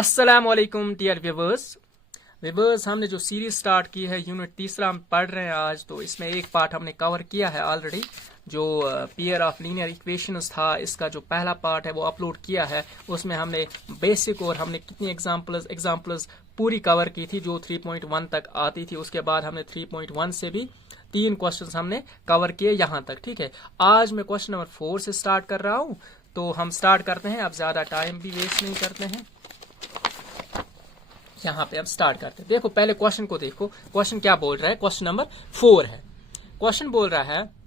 अस्सलामुअलैकुम dear viewers हमने जो सीरीज स्टार्ट की है यूनिट तीसरा हम पढ़ रहे हैं आज। तो इसमें एक पार्ट हमने कवर किया है ऑलरेडी, जो पेयर ऑफ लीनियर इक्वेशंस था। इसका जो पहला पार्ट है वो अपलोड किया है। उसमें हमने बेसिक और हमने कितनी एग्जांपल्स पूरी कवर की थी जो 3.1 तक आती थी। उसके बाद हमने 3.1 से भी 3 क्वेश्चंस हमने कवर किए यहाँ तक। ठीक है, आज मैं क्वेश्चन नंबर 4 से स्टार्ट कर रहा हूँ। तो हम स्टार्ट करते हैं, अब ज्यादा टाइम भी वेस्ट नहीं करते हैं। यहाँ पे अब स्टार्ट करते हैं। देखो पहले क्वेश्चन को देखो, क्वेश्चन क्या बोल रहा है। क्वेश्चन नंबर 4 है। क्वेश्चन बोल रहा है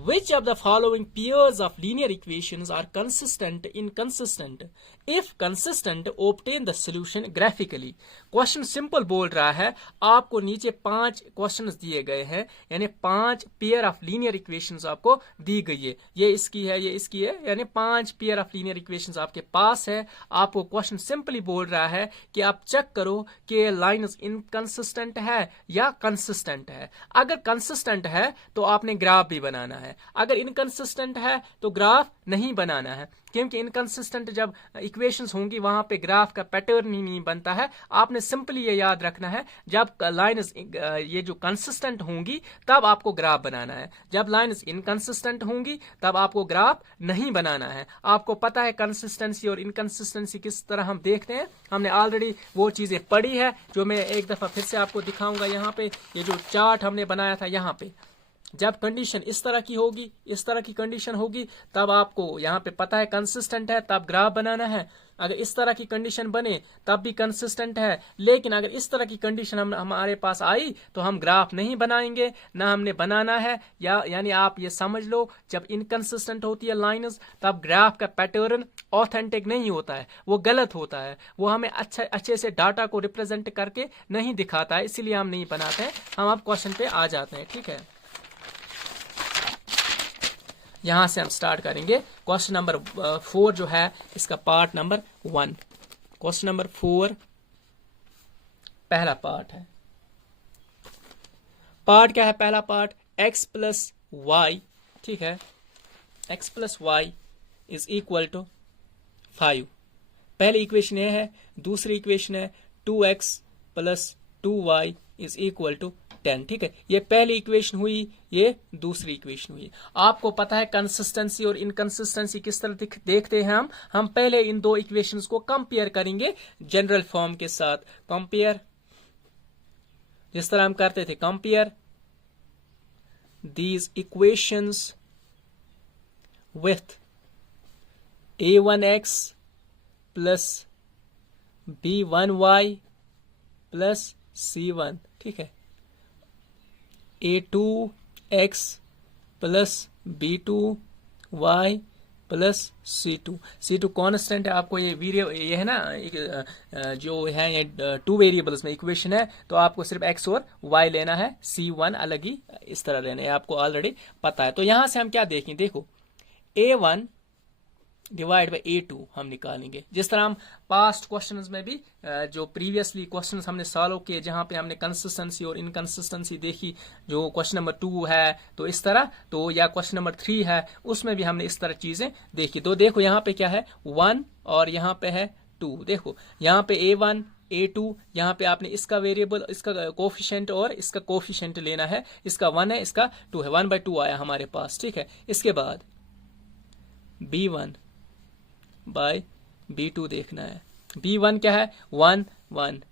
Which of the following pairs of linear equations are consistent, inconsistent? If consistent, obtain the solution graphically. Question simple बोल रहा है, आपको नीचे 5 क्वेश्चंस दिए गए हैं, यानी 5 पेयर ऑफ लीनियर इक्वेशंस आपको दी गई है। ये इसकी है, ये इसकी है, यानी 5 पेयर ऑफ लीनियर इक्वेशंस आपके पास है। आपको क्वेश्चन सिंपली बोल रहा है कि आप चेक करो कि लाइन इनकंसिस्टेंट है या कंसिस्टेंट है। अगर कंसिस्टेंट है तो आपने ग्राफ भी बनाना है, अगर इनकंसिस्टेंट है तो ग्राफ नहीं बनाना है, क्योंकि इनकंसिस्टेंट जब इक्वेशंस होंगी वहां पे ग्राफ का पैटर्न ही नहीं बनता है। आपने सिंपली ये याद रखना है, जब लाइन्स ये जो कंसिस्टेंट होंगी तब आपको ग्राफ बनाना है, जब लाइन्स इनकंसिस्टेंट होंगी तब आपको ग्राफ नहीं बनाना है। आपको पता है कंसिस्टेंसी और इनकंसिस्टेंसी किस तरह हम देखते हैं, हमने ऑलरेडी वो चीजें पढ़ी है, जो मैं एक दफा फिर से आपको दिखाऊंगा। यहाँ पे ये जो चार्ट हमने बनाया था, यहाँ पे जब कंडीशन इस तरह की होगी, इस तरह की कंडीशन होगी, तब आपको यहाँ पे पता है कंसिस्टेंट है, तब ग्राफ बनाना है। अगर इस तरह की कंडीशन बने तब भी कंसिस्टेंट है, लेकिन अगर इस तरह की कंडीशन हमारे पास आई तो हम ग्राफ नहीं बनाएंगे, ना हमने बनाना है। यानी आप ये समझ लो, जब इनकंसिस्टेंट होती है लाइन्स तब ग्राफ का पैटर्न ऑथेंटिक नहीं होता है, वो गलत होता है, वो हमें अच्छे से डाटा को रिप्रेजेंट करके नहीं दिखाता है, इसीलिए हम नहीं बनाते हैं। हम अब क्वेश्चन पे आ जाते हैं। ठीक है, यहां से हम स्टार्ट करेंगे। क्वेश्चन नंबर 4 जो है इसका पार्ट नंबर 1। क्वेश्चन नंबर 4 पहला पार्ट है। पार्ट क्या है? पहला पार्ट x प्लस वाई। ठीक है, x plus y is equal to 5। पहली इक्वेशन ये है। दूसरी इक्वेशन है 2x plus 2y is equal to 10। ठीक है, ये पहली इक्वेशन हुई, ये दूसरी इक्वेशन हुई। आपको पता है कंसिस्टेंसी और इनकंसिस्टेंसी किस तरह देखते हैं हम पहले इन दो इक्वेशंस को कंपेयर करेंगे जनरल फॉर्म के साथ। कंपेयर, जिस तरह हम करते थे, compare these equations with a1x plus b1y plus c1। ठीक है, a2x plus b2y plus c2 constant है। आपको ये है ना, जो है ये 2 वेरिएबल्स में इक्वेशन है, तो आपको सिर्फ x और y लेना है, c1 अलग ही इस तरह लेना है, आपको ऑलरेडी पता है। तो यहां से हम क्या देखें, देखो a1 डिवाइड बाई a2 हम निकालेंगे, जिस तरह हम पास्ट क्वेश्चंस में भी जो प्रीवियसली क्वेश्चंस हमने सॉल्व किए, जहां पे हमने कंसिस्टेंसी और इनकंसिस्टेंसी देखी, जो क्वेश्चन नंबर 2 है तो इस तरह, तो या क्वेश्चन नंबर 3 है उसमें भी हमने इस तरह चीजें देखी। तो देखो यहाँ पे क्या है 1 और यहाँ पे है 2। देखो यहाँ पे a1 a2, यहाँ पे आपने इसका वेरिएबल, इसका कोफिशिएंट और इसका कोफिशिएंट लेना है। इसका 1 है, इसका 2 है, 1/2 आया हमारे पास। ठीक है, इसके बाद b1 बाय b2 देखना है। b1 क्या है 1 1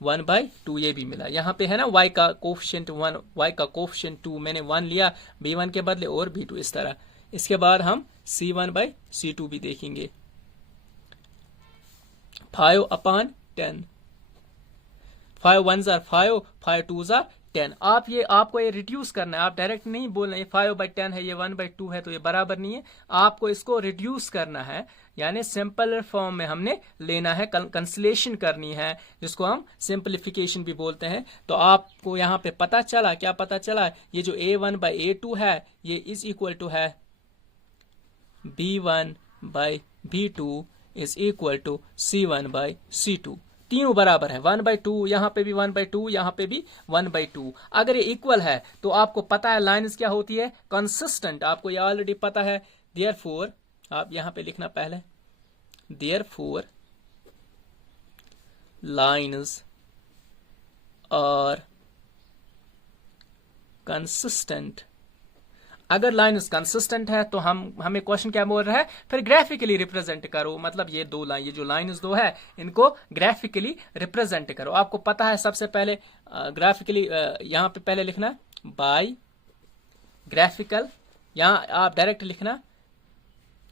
1/2, ये भी मिला। यहाँ पे है ना y का कोफिशिएंट 1, y का कोफिशिएंट 2, मैंने 1 लिया b1 के बदले और b2 इस तरह। इसके बाद हम c1/c2 भी देखेंगे, 5/10, 5 1s are 5, 5 2s are 10। आपको ये रिड्यूस करना है, आप डायरेक्ट नहीं बोलना ये 5/10 है, ये 1/2 है, तो ये बराबर नहीं है। आपको इसको रिड्यूस करना है, यानी सिंपल फॉर्म में हमने लेना है, कंसलेशन करनी है, जिसको हम सिंपलीफिकेशन भी बोलते हैं। तो आपको यहाँ पे पता चला, क्या पता चला, ये जो a1/a2 है ये इज इक्वल टू है b1/b2 is equal to c1/c2। तीनों बराबर है, 1/2, यहाँ पे भी 1/2, यहाँ पे भी 1/2। अगर ये इक्वल है तो आपको पता है लाइन्स क्या होती है, कंसिस्टेंट, आपको ये ऑलरेडी पता है। देयरफॉर आप यहाँ पे लिखना पहले therefore lines are consistent। अगर लाइन्स कंसिस्टेंट है तो हमें क्वेश्चन क्या बोल रहा है, फिर ग्राफिकली रिप्रेजेंट करो, मतलब ये दो लाइन, ये जो लाइन्स दो है इनको ग्राफिकली रिप्रेजेंट करो। आपको पता है सबसे पहले ग्राफिकली यहां पे पहले लिखना बाय ग्राफिकल, यहां आप डायरेक्ट लिखना,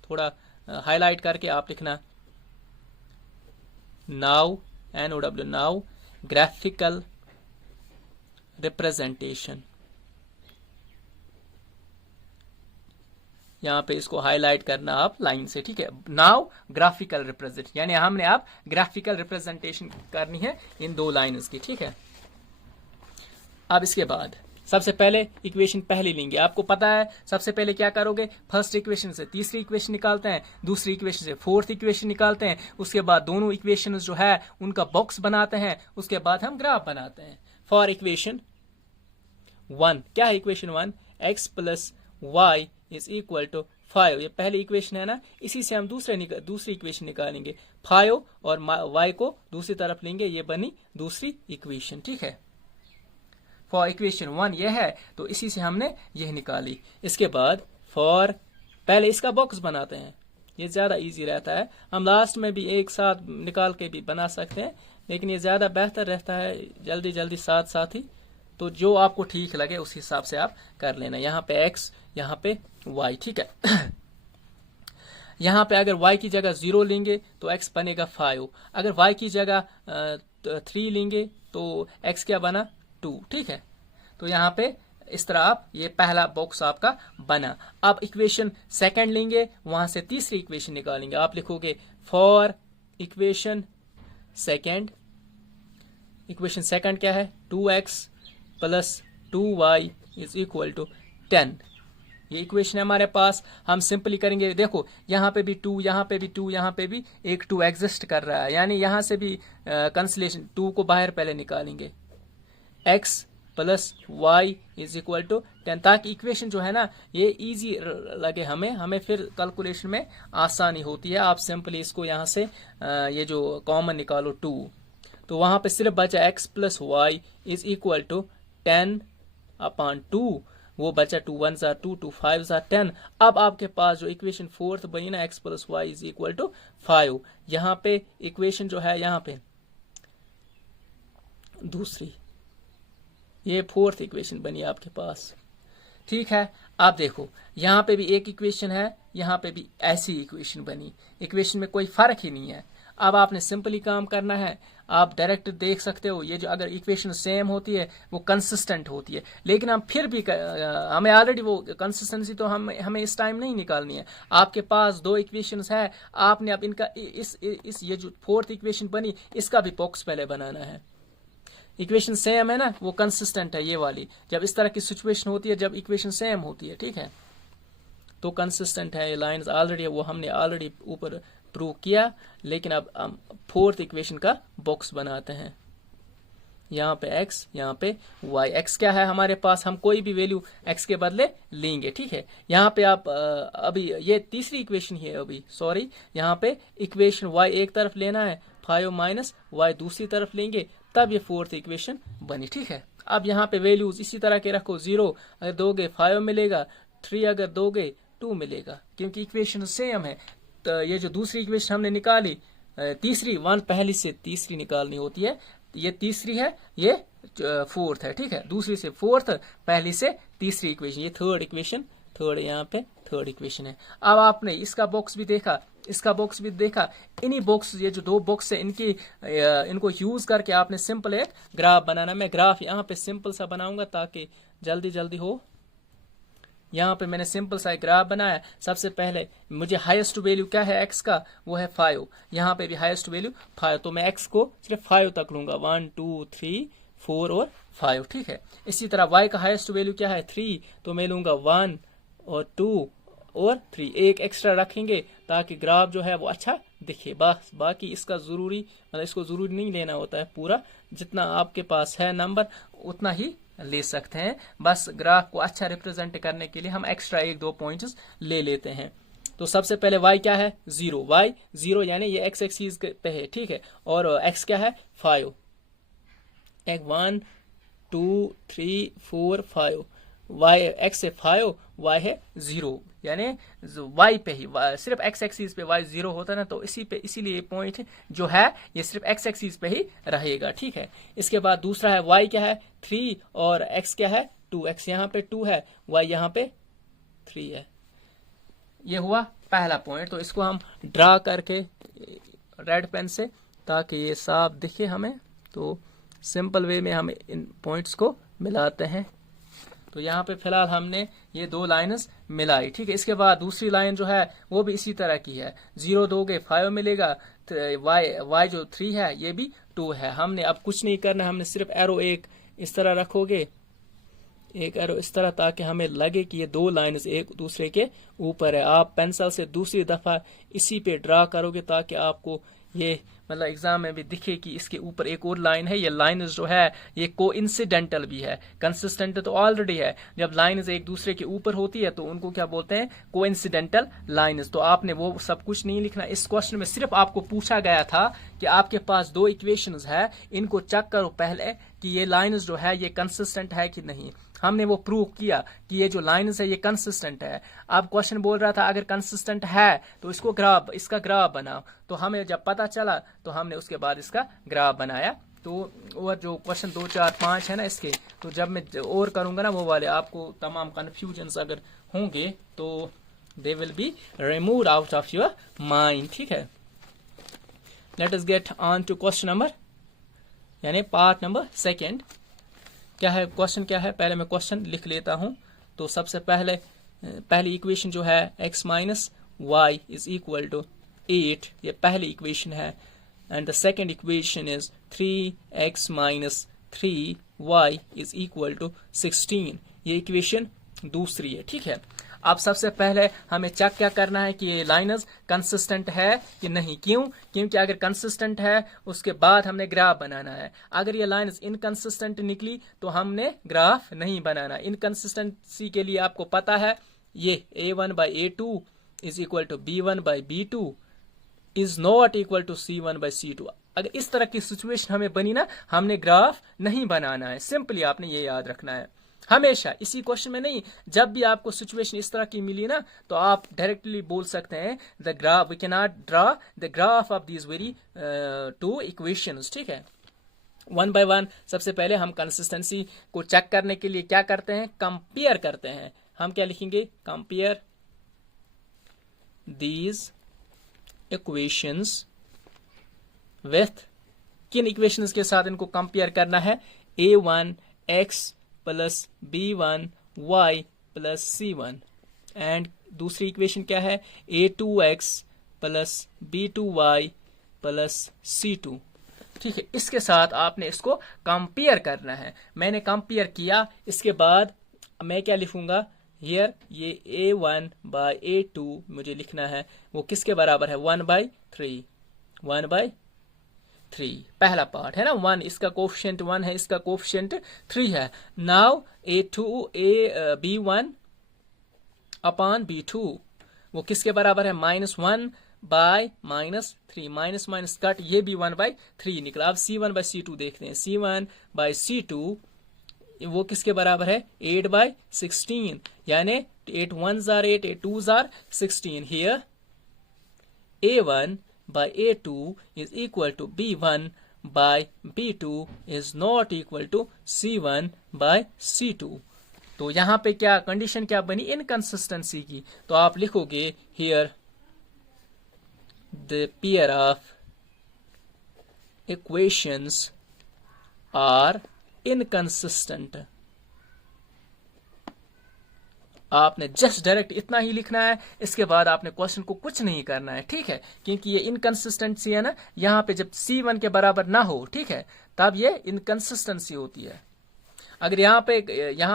थोड़ा हाईलाइट करके आप लिखना now, NOW now graphical representation. यहां पे इसको हाईलाइट करना आप लाइन से, ठीक है। नाउ ग्राफिकल रिप्रेजेंट, यानी हमने आप ग्राफिकल रिप्रेजेंटेशन करनी है इन दो लाइन्स की, ठीक है। अब इसके बाद सबसे पहले इक्वेशन पहली लेंगे। आपको पता है सबसे पहले क्या करोगे, फर्स्ट इक्वेशन से तीसरी इक्वेशन निकालते हैं, दूसरी इक्वेशन से फोर्थ इक्वेशन निकालते हैं, उसके बाद दोनों इक्वेशन जो है उनका बॉक्स बनाते हैं, उसके बाद हम ग्राफ बनाते हैं। फॉर इक्वेशन 1, क्या है equation 1, x plus y is equal to 5, ये पहली इक्वेशन है ना, इसी से हम दूसरी इक्वेशन निकालेंगे, 5 और y को दूसरी तरफ लेंगे, ये बनी दूसरी इक्वेशन, ठीक है। फॉर इक्वेशन 1 ये है, तो इसी से हमने यह निकाली। इसके बाद फॉर, पहले इसका बॉक्स बनाते हैं, ये ज्यादा इजी रहता है, हम लास्ट में भी एक साथ निकाल के भी बना सकते हैं, लेकिन ये ज्यादा बेहतर रहता है जल्दी जल्दी साथ साथ ही, तो जो आपको ठीक लगे उस हिसाब से आप कर लेना। यहाँ पे x, यहाँ पे y, ठीक है। यहाँ पे अगर y की जगह 0 लेंगे तो x बनेगा 5, अगर y की जगह 3 लेंगे तो x क्या बना 2, ठीक है। तो यहाँ पे इस तरह आप, ये पहला बॉक्स आपका बना। अब इक्वेशन सेकंड लेंगे, वहां से तीसरी इक्वेशन निकालेंगे। आप लिखोगे for equation second, equation second क्या है, 2x plus 2y is equal to 10, ये इक्वेशन है हमारे पास। हम सिंपली करेंगे, देखो यहाँ पे भी 2, यहाँ पे भी 2, यहाँ पे भी एक 2 एग्जिस्ट कर रहा है, यानी यहाँ से भी कंसलेशन 2 को बाहर पहले निकालेंगे, x plus y is equal to 10, ताकि इक्वेशन जो है ना ये इजी लगे हमें फिर कैलकुलेशन में आसानी होती है। आप सिंपली इसको यहाँ से ये जो कॉमन निकालो 2, तो वहां पे सिर्फ बचा x plus y is equal to 10 upon 2, वो बचा 2 1 ज़ा 2, 2 5 ज़ा 10। अब आपके पास जो इक्वेशन फोर्थ बनी ना, x plus y is equal to 5, यहाँ पे इक्वेशन जो है, यहाँ पे दूसरी, ये फोर्थ इक्वेशन बनी आपके पास, ठीक है। आप देखो यहाँ पे भी एक इक्वेशन है, यहाँ पे भी ऐसी इक्वेशन बनी, इक्वेशन में कोई फर्क ही नहीं है। अब आपने सिंपली काम करना है, आप डायरेक्ट देख सकते हो, ये जो अगर इक्वेशन सेम होती है वो कंसिस्टेंट होती है, लेकिन हम फिर भी हमें ऑलरेडी वो कंसिस्टेंसी तो हमें इस टाइम नहीं निकालनी है। आपके पास दो इक्वेशंस है, आपने अब इनका इस ये जो फोर्थ इक्वेशन बनी इसका भी बॉक्स पहले बनाना है। इक्वेशन सेम है ना, वो कंसिस्टेंट है ये वाली, जब इस तरह की सिचुएशन होती है, जब इक्वेशन सेम होती है, ठीक है, तो कंसिस्टेंट है। ये लाइंस ऑलरेडी वो हमने ऑलरेडी ऊपर प्रूव किया, लेकिन अब हम फोर्थ इक्वेशन का बॉक्स बनाते हैं। यहाँ पे x, यहाँ पे y, x क्या है हमारे पास, हम कोई भी वैल्यू x के बदले लेंगे, ठीक है। यहाँ पे आप अभी ये तीसरी इक्वेशन ही है, अभी सॉरी, यहाँ पे इक्वेशन y एक तरफ लेना है, 5 माइनस y दूसरी तरफ लेंगे, तब ये फोर्थ इक्वेशन बनी, ठीक है। अब यहाँ पे वैल्यूज इसी तरह के रखो, 0 अगर दोगे 5 मिलेगा, 3 अगर दोगे 2 मिलेगा, क्योंकि इक्वेशन सेम है। तो ये जो दूसरी इक्वेशन हमने निकाली, तीसरी 1 पहली से तीसरी निकालनी होती है, ये तीसरी है, ये फोर्थ है, ठीक है। दूसरी से फोर्थ, पहली से तीसरी इक्वेशन, ये थर्ड इक्वेशन, थर्ड यहाँ पे थर्ड इक्वेशन है। अब आपने इसका बॉक्स भी देखा, इसका बॉक्स भी देखा, इन्हीं बॉक्स, ये जो दो बॉक्स है इनको यूज करके आपने सिंपल एक ग्राफ बनाना। मैं ग्राफ यहाँ पे सिंपल सा बनाऊंगा ताकि जल्दी जल्दी हो। यहाँ पे मैंने सिंपल सा एक ग्राफ बनाया। सबसे पहले मुझे हाईएस्ट वैल्यू क्या है x का, वो है 5, यहाँ पे भी हाईएस्ट वैल्यू 5, तो मैं x को सिर्फ 5 तक लूंगा, 1 2 3 4 और 5, ठीक है। इसी तरह y का हाईएस्ट वैल्यू क्या है 3, तो मैं लूंगा 1 और 2 और 3, एक एक्स्ट्रा रखेंगे ताकि ग्राफ जो है वो अच्छा दिखे। बस बाकी इसका जरूरी, मतलब इसको जरूरी नहीं लेना होता है पूरा, जितना आपके पास है नंबर उतना ही ले सकते हैं। बस ग्राफ को अच्छा रिप्रेजेंट करने के लिए हम एक्स्ट्रा 1-2 पॉइंट्स ले लेते हैं। तो सबसे पहले y क्या है 0, y 0 यानी ये x एक्सिस पे है, ठीक है, और x क्या है 5, 1 2 3 4 5, y x से 5, y है 0 यानी y पे ही सिर्फ x एक्सिस पे y 0 होता है ना, तो इसीलिए ये पॉइंट जो है ये सिर्फ x एक्सिस पे ही रहेगा, ठीक है। इसके बाद दूसरा है y क्या है 3 और x क्या है 2, x यहाँ पे 2 है, y यहाँ पे 3 है। ये हुआ पहला पॉइंट, तो इसको हम ड्रा करके रेड पेन से, ताकि ये साफ दिखे हमें, तो सिंपल वे में हम इन पॉइंट्स को मिलाते हैं। तो यहाँ पे फिलहाल हमने ये 2 लाइन्स मिलाई, ठीक है। इसके बाद दूसरी लाइन जो है वो भी इसी तरह की है, 0 दोगे 5 मिलेगा, y जो 3 है ये भी 2 है। हमने अब कुछ नहीं करना, हमने सिर्फ एरो एक इस तरह रखोगे, एक एरो इस तरह, ताकि हमें लगे कि ये 2 लाइन्स एक दूसरे के ऊपर है। आप पेंसिल से दूसरी दफा इसी पे ड्रा करोगे, ताकि आपको ये मतलब एग्जाम में भी दिखे कि इसके ऊपर एक और लाइन है। ये लाइन्स जो है ये कोइंसिडेंटल भी है, कंसिस्टेंट तो ऑलरेडी है। जब लाइन्स एक दूसरे के ऊपर होती है तो उनको क्या बोलते हैं, कोइंसिडेंटल लाइन्स। तो आपने वो सब कुछ नहीं लिखना। इस क्वेश्चन में सिर्फ आपको पूछा गया था कि आपके पास 2 इक्वेशंस है, इनको चेक करो पहले कि ये लाइन्स जो है ये कंसिस्टेंट है कि नहीं। हमने वो प्रूव किया कि ये जो लाइन्स है ये कंसिस्टेंट है। अब क्वेश्चन बोल रहा था अगर कंसिस्टेंट है तो इसका ग्राफ बनाओ। तो हमें जब पता चला तो हमने उसके बाद इसका ग्राफ बनाया। तो और जो क्वेश्चन 2 4 5 है ना इसके, तो जब मैं और करूंगा ना वो वाले, आपको तमाम कंफ्यूजन अगर होंगे तो they will be removed out of your mind, ठीक है। Let us get on to question number यानी पार्ट नंबर 2। क्या है क्वेश्चन, क्या है, पहले मैं क्वेश्चन लिख लेता हूं। तो सबसे पहली इक्वेशन जो है x minus y is equal to 8, ये पहली इक्वेशन है। And the second equation is 3x minus 3y is equal to 16, ये इक्वेशन दूसरी है, ठीक है। अब सबसे पहले हमें चेक क्या करना है कि ये लाइन्स कंसिस्टेंट है कि नहीं। क्यों? क्योंकि अगर कंसिस्टेंट है उसके बाद हमने ग्राफ बनाना है। अगर ये लाइन्स इनकंसिस्टेंट निकली तो हमने ग्राफ नहीं बनाना। इनकंसिस्टेंसी के लिए आपको पता है ये a1/a2 is equal to b1/b2 is not equal to c1/c2। अगर इस तरह की सिचुएशन हमें बनी ना, हमने ग्राफ नहीं बनाना है। सिंपली आपने ये याद रखना है हमेशा, इसी क्वेश्चन में नहीं, जब भी आपको सिचुएशन इस तरह की मिली ना तो आप डायरेक्टली बोल सकते हैं the graph, we can not draw the graph of these very 2 equations, ठीक है। 1 by 1 सबसे पहले हम कंसिस्टेंसी को चेक करने के लिए क्या करते हैं, कंपेयर करते हैं। हम क्या लिखेंगे, कंपेयर दीज इक्वेशंस विथ, किन इक्वेशंस के साथ इनको कंपेयर करना है, a1x plus b1y plus c1, and दूसरी इक्वेशन क्या है, a2x plus b2y plus c2, ठीक है। इसके साथ आपने इसको कंपेयर करना है। मैंने कंपेयर किया, इसके बाद मैं क्या लिखूंगा हियर, ये a1/a2 मुझे लिखना है, वो किसके बराबर है, 1/3, 1/3 पहला पार्ट है ना, 1 इसका कोफिशिएंट 1 है, इसका कोफिशिएंट 3 है। नाउ b1 अपॉन b2 वो किसके बराबर है, -1/-3, माइनस माइनस कट, ये भी 1/3 निकला। अब c1/c2 देखते हैं, c1/c2 वो किसके बराबर है, 8/16, यानी 8 1s are 8, 8 2s are 16। Here a1/a2 is equal to b1/b2 is not equal to c1/c2। तो यहां पे क्या कंडीशन क्या बनी, इनकंसिस्टेंसी की। तो आप लिखोगे here the pair of equations are inconsistent. आपने जस्ट डायरेक्ट इतना ही लिखना है, इसके बाद आपने क्वेश्चन को कुछ नहीं करना है, ठीक है। क्योंकि ये इनकंसिस्टेंसी है ना, यहाँ पे जब c1 के बराबर ना हो, ठीक है, तब ये इनकंसिस्टेंसी होती है। अगर यहाँ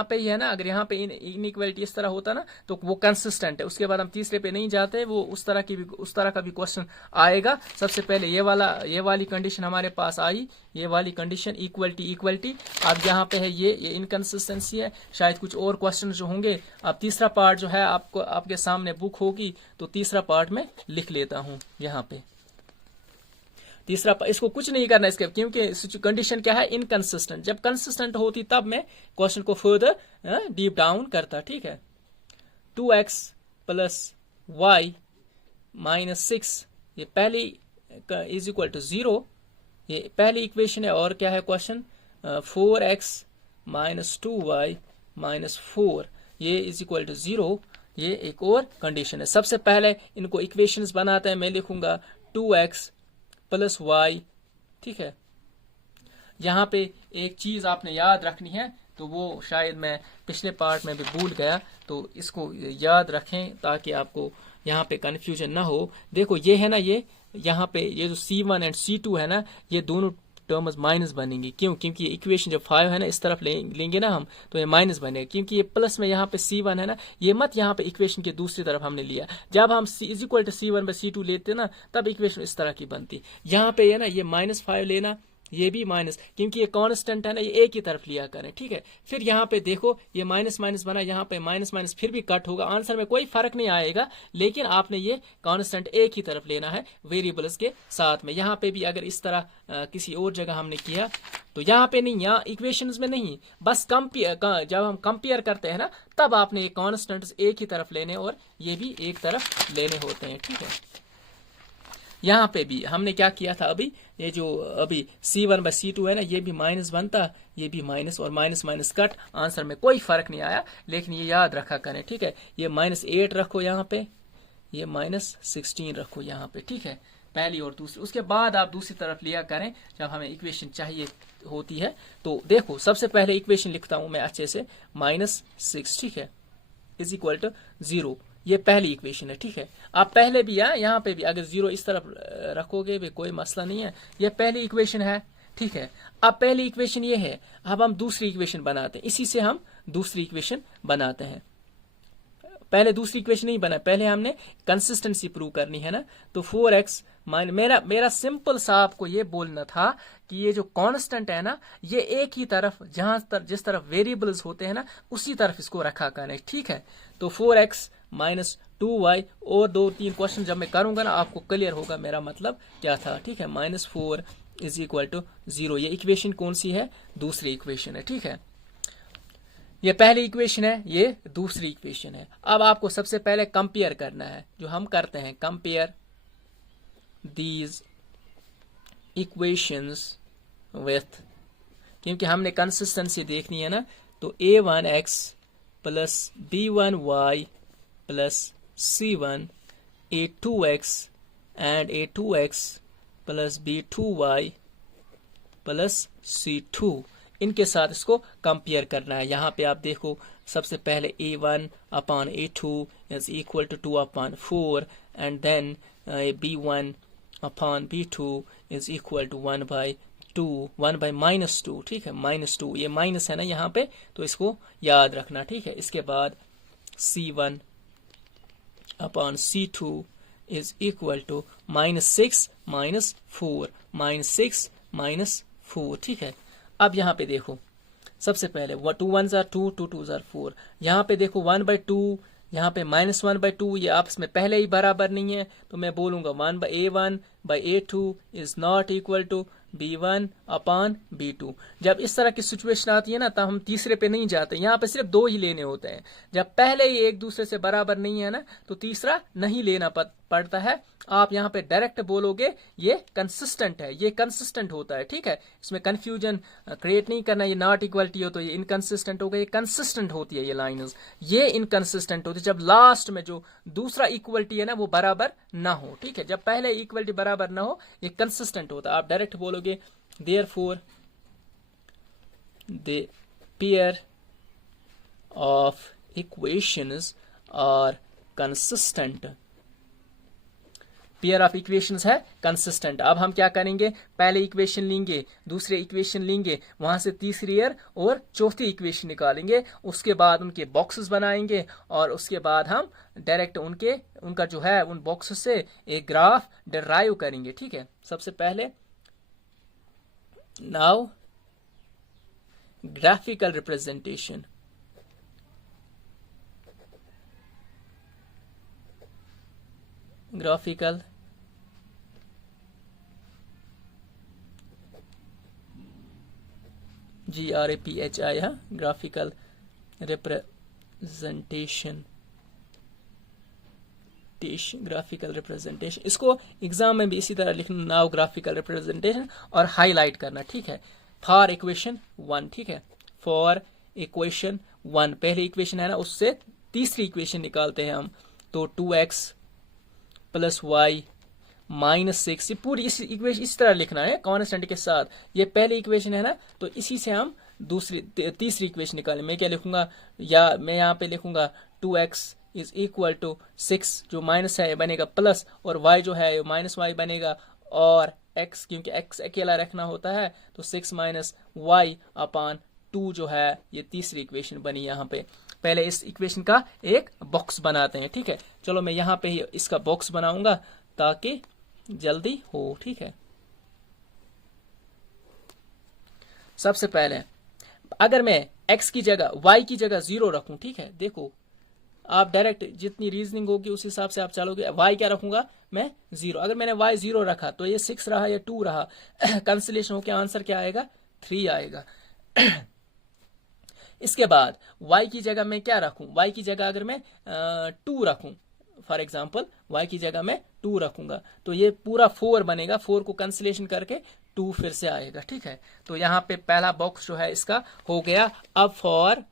पे ही है ना, अगर यहाँ पे इनइक्वालिटी इस तरह होता ना तो वो कंसिस्टेंट है। उसके बाद हम तीसरे पे नहीं जाते, वो उस तरह का भी क्वेश्चन आएगा। सबसे पहले ये वाली कंडीशन हमारे पास आई, ये वाली कंडीशन इक्वलिटी। अब यहाँ पे है ये इनकंसिस्टेंसी है। शायद कुछ और क्वेश्चन जो होंगे। अब तीसरा पार्ट जो है आपके सामने बुक होगी, तो तीसरा पार्ट में लिख लेता हूं यहाँ पे। तीसरा इसको कुछ नहीं करना इसके, क्योंकि कंडीशन क्या है, इनकंसिस्टेंट। जब कंसिस्टेंट होती तब मैं क्वेश्चन को फर्दर डीप डाउन करता। ठीक है, 2x प्लस वाई माइनस 6 ये पहली इज इक्वल टू 0, ये पहली इक्वेशन है। और क्या है question, 4x minus 2y minus 4 ये इज इक्वल टू 0, ये एक और कंडीशन है। सबसे पहले इनको इक्वेशंस बनाते हैं। मैं लिखूंगा 2x प्लस वाई। ठीक है, यहाँ पे एक चीज आपने याद रखनी है, तो वो शायद मैं पिछले पार्ट में भी भूल गया, तो इसको याद रखें ताकि आपको यहाँ पे कंफ्यूजन ना हो। देखो ये है ना, ये यहाँ पे ये जो C1 एंड C2 है ना, ये दोनों टर्म्स माइनस बनेंगे। क्यों? क्योंकि इक्वेशन जब 5 है ना, इस तरफ लेंगे ना हम, तो ये माइनस बनेगा। क्योंकि ये प्लस में यहाँ पे C1 है ना, ये मत यहाँ पे इक्वेशन के दूसरी तरफ हमने लिया। जब हम is equal to C1 by C2 लेते ना, तब इक्वेशन इस तरह की बनती। यहाँ पे है ना, ये -5 लेना, ये भी माइनस, क्योंकि ये कांस्टेंट है ना, ये एक ही तरफ लिया करें। ठीक है, फिर यहाँ पे देखो ये माइनस माइनस बना, यहाँ पे माइनस माइनस फिर भी कट होगा, आंसर में कोई फर्क नहीं आएगा। लेकिन आपने ये कांस्टेंट एक ही तरफ लेना है वेरिएबल्स के साथ में। यहाँ पे भी अगर इस तरह किसी और जगह हमने किया तो यहाँ पे नहीं, यहाँ इक्वेशंस में नहीं, बस जब हम कंपेयर करते हैं ना, तब आपने ये कांस्टेंट्स एक ही तरफ लेने और ये भी एक तरफ लेने होते हैं। ठीक है, यहाँ पे भी हमने क्या किया था, अभी ये जो अभी C1 बाई C2 है ना, ये भी माइनस बनता, ये भी माइनस, और माइनस माइनस कट, आंसर में कोई फर्क नहीं आया। लेकिन ये याद रखा करें। ठीक है, ये -8 रखो यहाँ पे, ये -16 रखो यहाँ पे। ठीक है, पहली और दूसरी, उसके बाद आप दूसरी तरफ लिया करें जब हमें इक्वेशन चाहिए होती है। तो देखो सबसे पहले इक्वेशन लिखता हूं मैं अच्छे से, -6 ठीक है इज इक्वल टू 0, ये पहली इक्वेशन है। ठीक है, आप पहले भी यहाँ पे भी अगर 0 इस तरफ रखोगे भी कोई मसला नहीं है, ये पहली इक्वेशन है। ठीक है, अब पहली इक्वेशन ये है, अब हम दूसरी इक्वेशन बनाते हैं, इसी से हम दूसरी इक्वेशन बनाते हैं। पहले दूसरी इक्वेशन नहीं बना, पहले हमने कंसिस्टेंसी प्रूव करनी है ना। तो 4x मेरा सिंपल सा आपको ये बोलना था कि ये जो कांस्टेंट है ना, ये एक ही तरफ जिस तरफ वेरिएबल्स होते हैं ना, उसी तरफ इसको रखा करें। ठीक है, तो 4x माइनस 2y, और 2-3 क्वेश्चन जब मैं करूंगा ना, आपको क्लियर होगा मेरा मतलब क्या था। ठीक है, -4 इज इक्वल टू 0, ये इक्वेशन कौन सी है, दूसरी इक्वेशन है। ठीक है, ये पहली इक्वेशन है, ये दूसरी इक्वेशन है। अब आपको सबसे पहले कंपेयर करना है, जो हम करते हैं, कंपेयर दीज इक्वेशंस विथ, क्योंकि हमने कंसिस्टेंसी देखनी है ना। तो a1x plus b1y plus c1 a2x and a2x plus b2y plus c2, इनके साथ इसको कंपेयर करना है। यहाँ पे आप देखो सबसे पहले a1 upon a2 is equal to 2 upon 4, and then b1 upon b2 is equal to 1 by -2। ठीक है, -2, ये माइनस है ना यहाँ पे, तो इसको याद रखना। ठीक है, इसके बाद c1 upon c2 is equal to -6 -4, -6 -4। ठीक है, अब यहाँ पे देखो सबसे पहले 2 1s are 2, 2 2s are 4। यहाँ पे देखो 1/2, यहाँ पे -1/2, ये आपस में पहले ही बराबर नहीं है, तो मैं बोलूंगा a1/a2 is not equal to b1 upon b2। जब इस तरह की सिचुएशन आती है ना, तब हम तीसरे पे नहीं जाते, यहाँ पे सिर्फ 2 ही लेने होते हैं। जब पहले ही एक दूसरे से बराबर नहीं है ना, तो तीसरा नहीं लेना पड़ता है। आप यहाँ पे डायरेक्ट बोलोगे ये कंसिस्टेंट है, ये कंसिस्टेंट होता है। ठीक है, इसमें कंफ्यूजन क्रिएट नहीं करना, ये नॉट इक्वलिटी हो तो ये इनकंसिस्टेंट हो गया, ये कंसिस्टेंट होती है ये लाइन्स, ये इनकंसिस्टेंट होती है जब लास्ट में जो दूसरा इक्वलिटी है ना वो बराबर ना हो। ठीक है, जब पहले इक्वलिटी बराबर ना हो, ये कंसिस्टेंट होता है। आप डायरेक्ट बोलोगे therefore the pair of equations are consistent pair of equations है कंसिस्टेंट। अब हम क्या करेंगे, पहले इक्वेशन लेंगे, दूसरे इक्वेशन लेंगे, वहां से तीसरी और चौथी इक्वेशन निकालेंगे, उसके बाद उनके बॉक्सेस बनाएंगे और उसके बाद हम डायरेक्ट उनका जो है उन बॉक्सेस से एक ग्राफ डिराइव करेंगे। ठीक है, सबसे पहले now graphical representation. Graphical GRAPHI है, ग्राफिकल रिप्रेजेंटेशन। ग्राफिकल रिप्रेजेंटेशन, इसको एग्जाम में भी इसी तरह लिखना, नाउ ग्राफिकल रिप्रेजेंटेशन और हाईलाइट करना। ठीक है, फॉर इक्वेशन 1। ठीक है, फॉर इक्वेशन 1 पहली इक्वेशन है ना, उससे तीसरी इक्वेशन निकालते हैं हम। तो 2x प्लस वाई माइनस 6, ये पूरी इस इक्वेशन इस तरह लिखना है कांस्टेंट के साथ। ये पहली इक्वेशन है ना, तो इसी से हम तीसरी इक्वेशन निकालें। मैं क्या लिखूंगा, या मैं यहाँ पे लिखूंगा 2x इज इक्वल टू 6, जो माइनस है बनेगा प्लस, और y जो है माइनस वाई बनेगा, और x क्योंकि x अकेला रखना होता है तो 6 माइनस वाई अपान 2 जो है ये तीसरी इक्वेशन बनी यहाँ पे। पहले इस इक्वेशन का एक बॉक्स बनाते हैं। ठीक है, चलो मैं यहाँ पे ही इसका बॉक्स बनाऊंगा ताकि जल्दी हो। ठीक है, सबसे पहले अगर मैं x की जगह y की जगह 0 रखूं, ठीक है, देखो आप डायरेक्ट जितनी रीजनिंग होगी उस हिसाब से आप चलोगे। y क्या रखूंगा मैं 0, अगर मैंने y 0 रखा तो ये 6 रहा या 2 रहा, कैंसिलेशन होकर आंसर क्या आएगा 3 आएगा। इसके बाद y की जगह मैं क्या रखूं, y की जगह अगर मैं 2 रखूं, फॉर एग्जाम्पल y की जगह मैं 2 रखूंगा तो ये पूरा 4 बनेगा, 4 को कैंसिलेशन करके 2 फिर से आएगा। ठीक है, तो यहाँ पे पहला बॉक्स जो है इसका हो गया। अब फॉर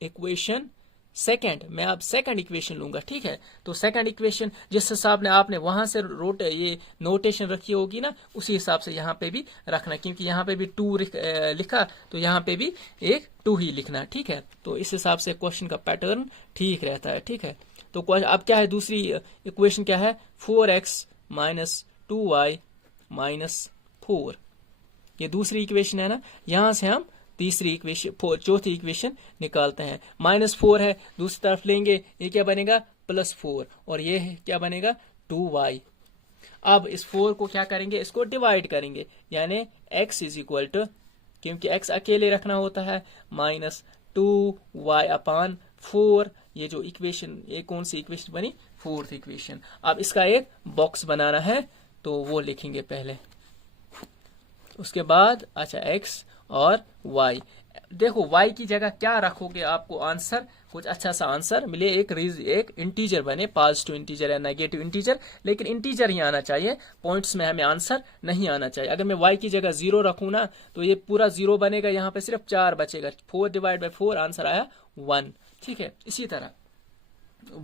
इक्वेशन सेकंड, मैं अब सेकंड इक्वेशन लूंगा। ठीक है, तो सेकंड इक्वेशन जिस हिसाब ने आपने वहां से ये नोटेशन रखी होगी ना, उसी हिसाब से यहाँ पे भी रखना, क्योंकि यहाँ पे भी 2 लिखा तो यहाँ पे भी एक 2 ही लिखना। ठीक है, तो इस हिसाब से क्वेश्चन का पैटर्न ठीक रहता है। ठीक है, तो अब क्या है, दूसरी इक्वेशन क्या है, 4x माइनस 2y माइनस 4, ये दूसरी इक्वेशन है ना। यहां से हम तीसरी इक्वेशन चौथी इक्वेशन निकालते हैं। -4 है, दूसरी तरफ लेंगे, ये क्या बनेगा +4, और ये क्या बनेगा 2y। अब इस 4 को क्या करेंगे, इसको डिवाइड करेंगे, यानी x इज इक्वल टू, क्योंकि x अकेले रखना होता है, -2y अपान 4। ये जो इक्वेशन, ये कौन सी इक्वेशन बनी, 4th इक्वेशन। अब इसका एक बॉक्स बनाना है तो वो लिखेंगे पहले, उसके बाद अच्छा x और y। देखो y की जगह क्या रखोगे, आपको आंसर कुछ अच्छा सा आंसर मिले, एक इंटीजर बने, पॉजिटिव इंटीजर या नेगेटिव इंटीजर, लेकिन इंटीजर ही आना चाहिए, पॉइंट्स में हमें आंसर नहीं आना चाहिए। अगर मैं y की जगह 0 रखूं ना तो ये पूरा 0 बनेगा, यहाँ पे सिर्फ 4 बचेगा, 4 डिवाइड बाई 4 आंसर आया 1। ठीक है, इसी तरह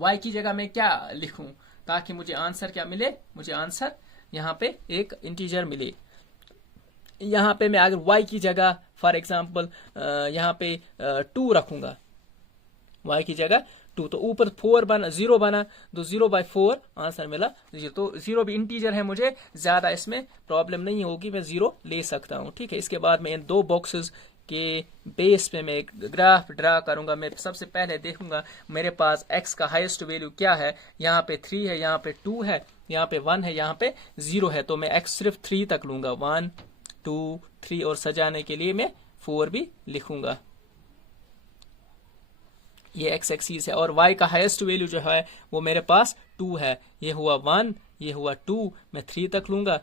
y की जगह मैं क्या लिखूं ताकि मुझे आंसर क्या मिले, मुझे आंसर यहाँ पे एक इंटीजर मिले। यहाँ पे मैं अगर y की जगह फॉर एग्जाम्पल यहाँ पे 2 रखूंगा, y की जगह 2, तो ऊपर 0 बना तो 0/4 आंसर मिला 0। तो 0 भी इंटीजर है, मुझे ज्यादा इसमें प्रॉब्लम नहीं होगी, मैं 0 ले सकता हूँ। ठीक है, इसके बाद मैं इन 2 बॉक्सेस के बेस पे मैं एक ग्राफ ड्रा करूंगा। मैं सबसे पहले देखूंगा मेरे पास x का हाईएस्ट वैल्यू क्या है, यहाँ पे 3 है, यहाँ पे 2 है, यहाँ पे 1 है, यहाँ पे 0 है, तो मैं x सिर्फ 3 तक लूंगा, 1 2 3, और सजाने के लिए मैं 4 भी लिखूंगा। ये x एक्सिस है, और y का हाईएस्ट वैल्यू जो है वो मेरे पास 2 है, ये हुआ 1, ये हुआ 2, मैं 3 तक लूंगा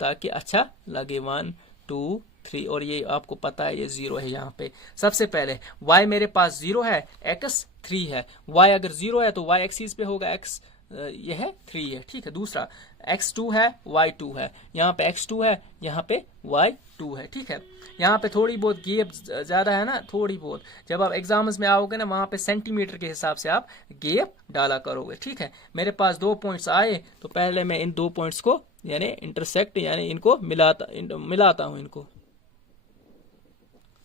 ताकि अच्छा लगे, 1 2 3, और ये आपको पता है ये 0 है। यहाँ पे सबसे पहले y मेरे पास 0 है, x 3 है, y अगर 0 है तो y एक्सिस पे होगा, x ये है 3 है। ठीक है, दूसरा x2 है, y2 है, यहाँ पे x2 है, यहाँ पे y2 है। ठीक है, यहाँ पे थोड़ी बहुत गैप ज्यादा है ना, थोड़ी बहुत, जब आप एग्जाम्स में आओगे ना वहां पे सेंटीमीटर के हिसाब से आप गैप डाला करोगे। ठीक है, मेरे पास 2 पॉइंट्स आए तो पहले मैं इन 2 पॉइंट्स को यानी इंटरसेक्ट यानी इनको मिलाता हूं इनको।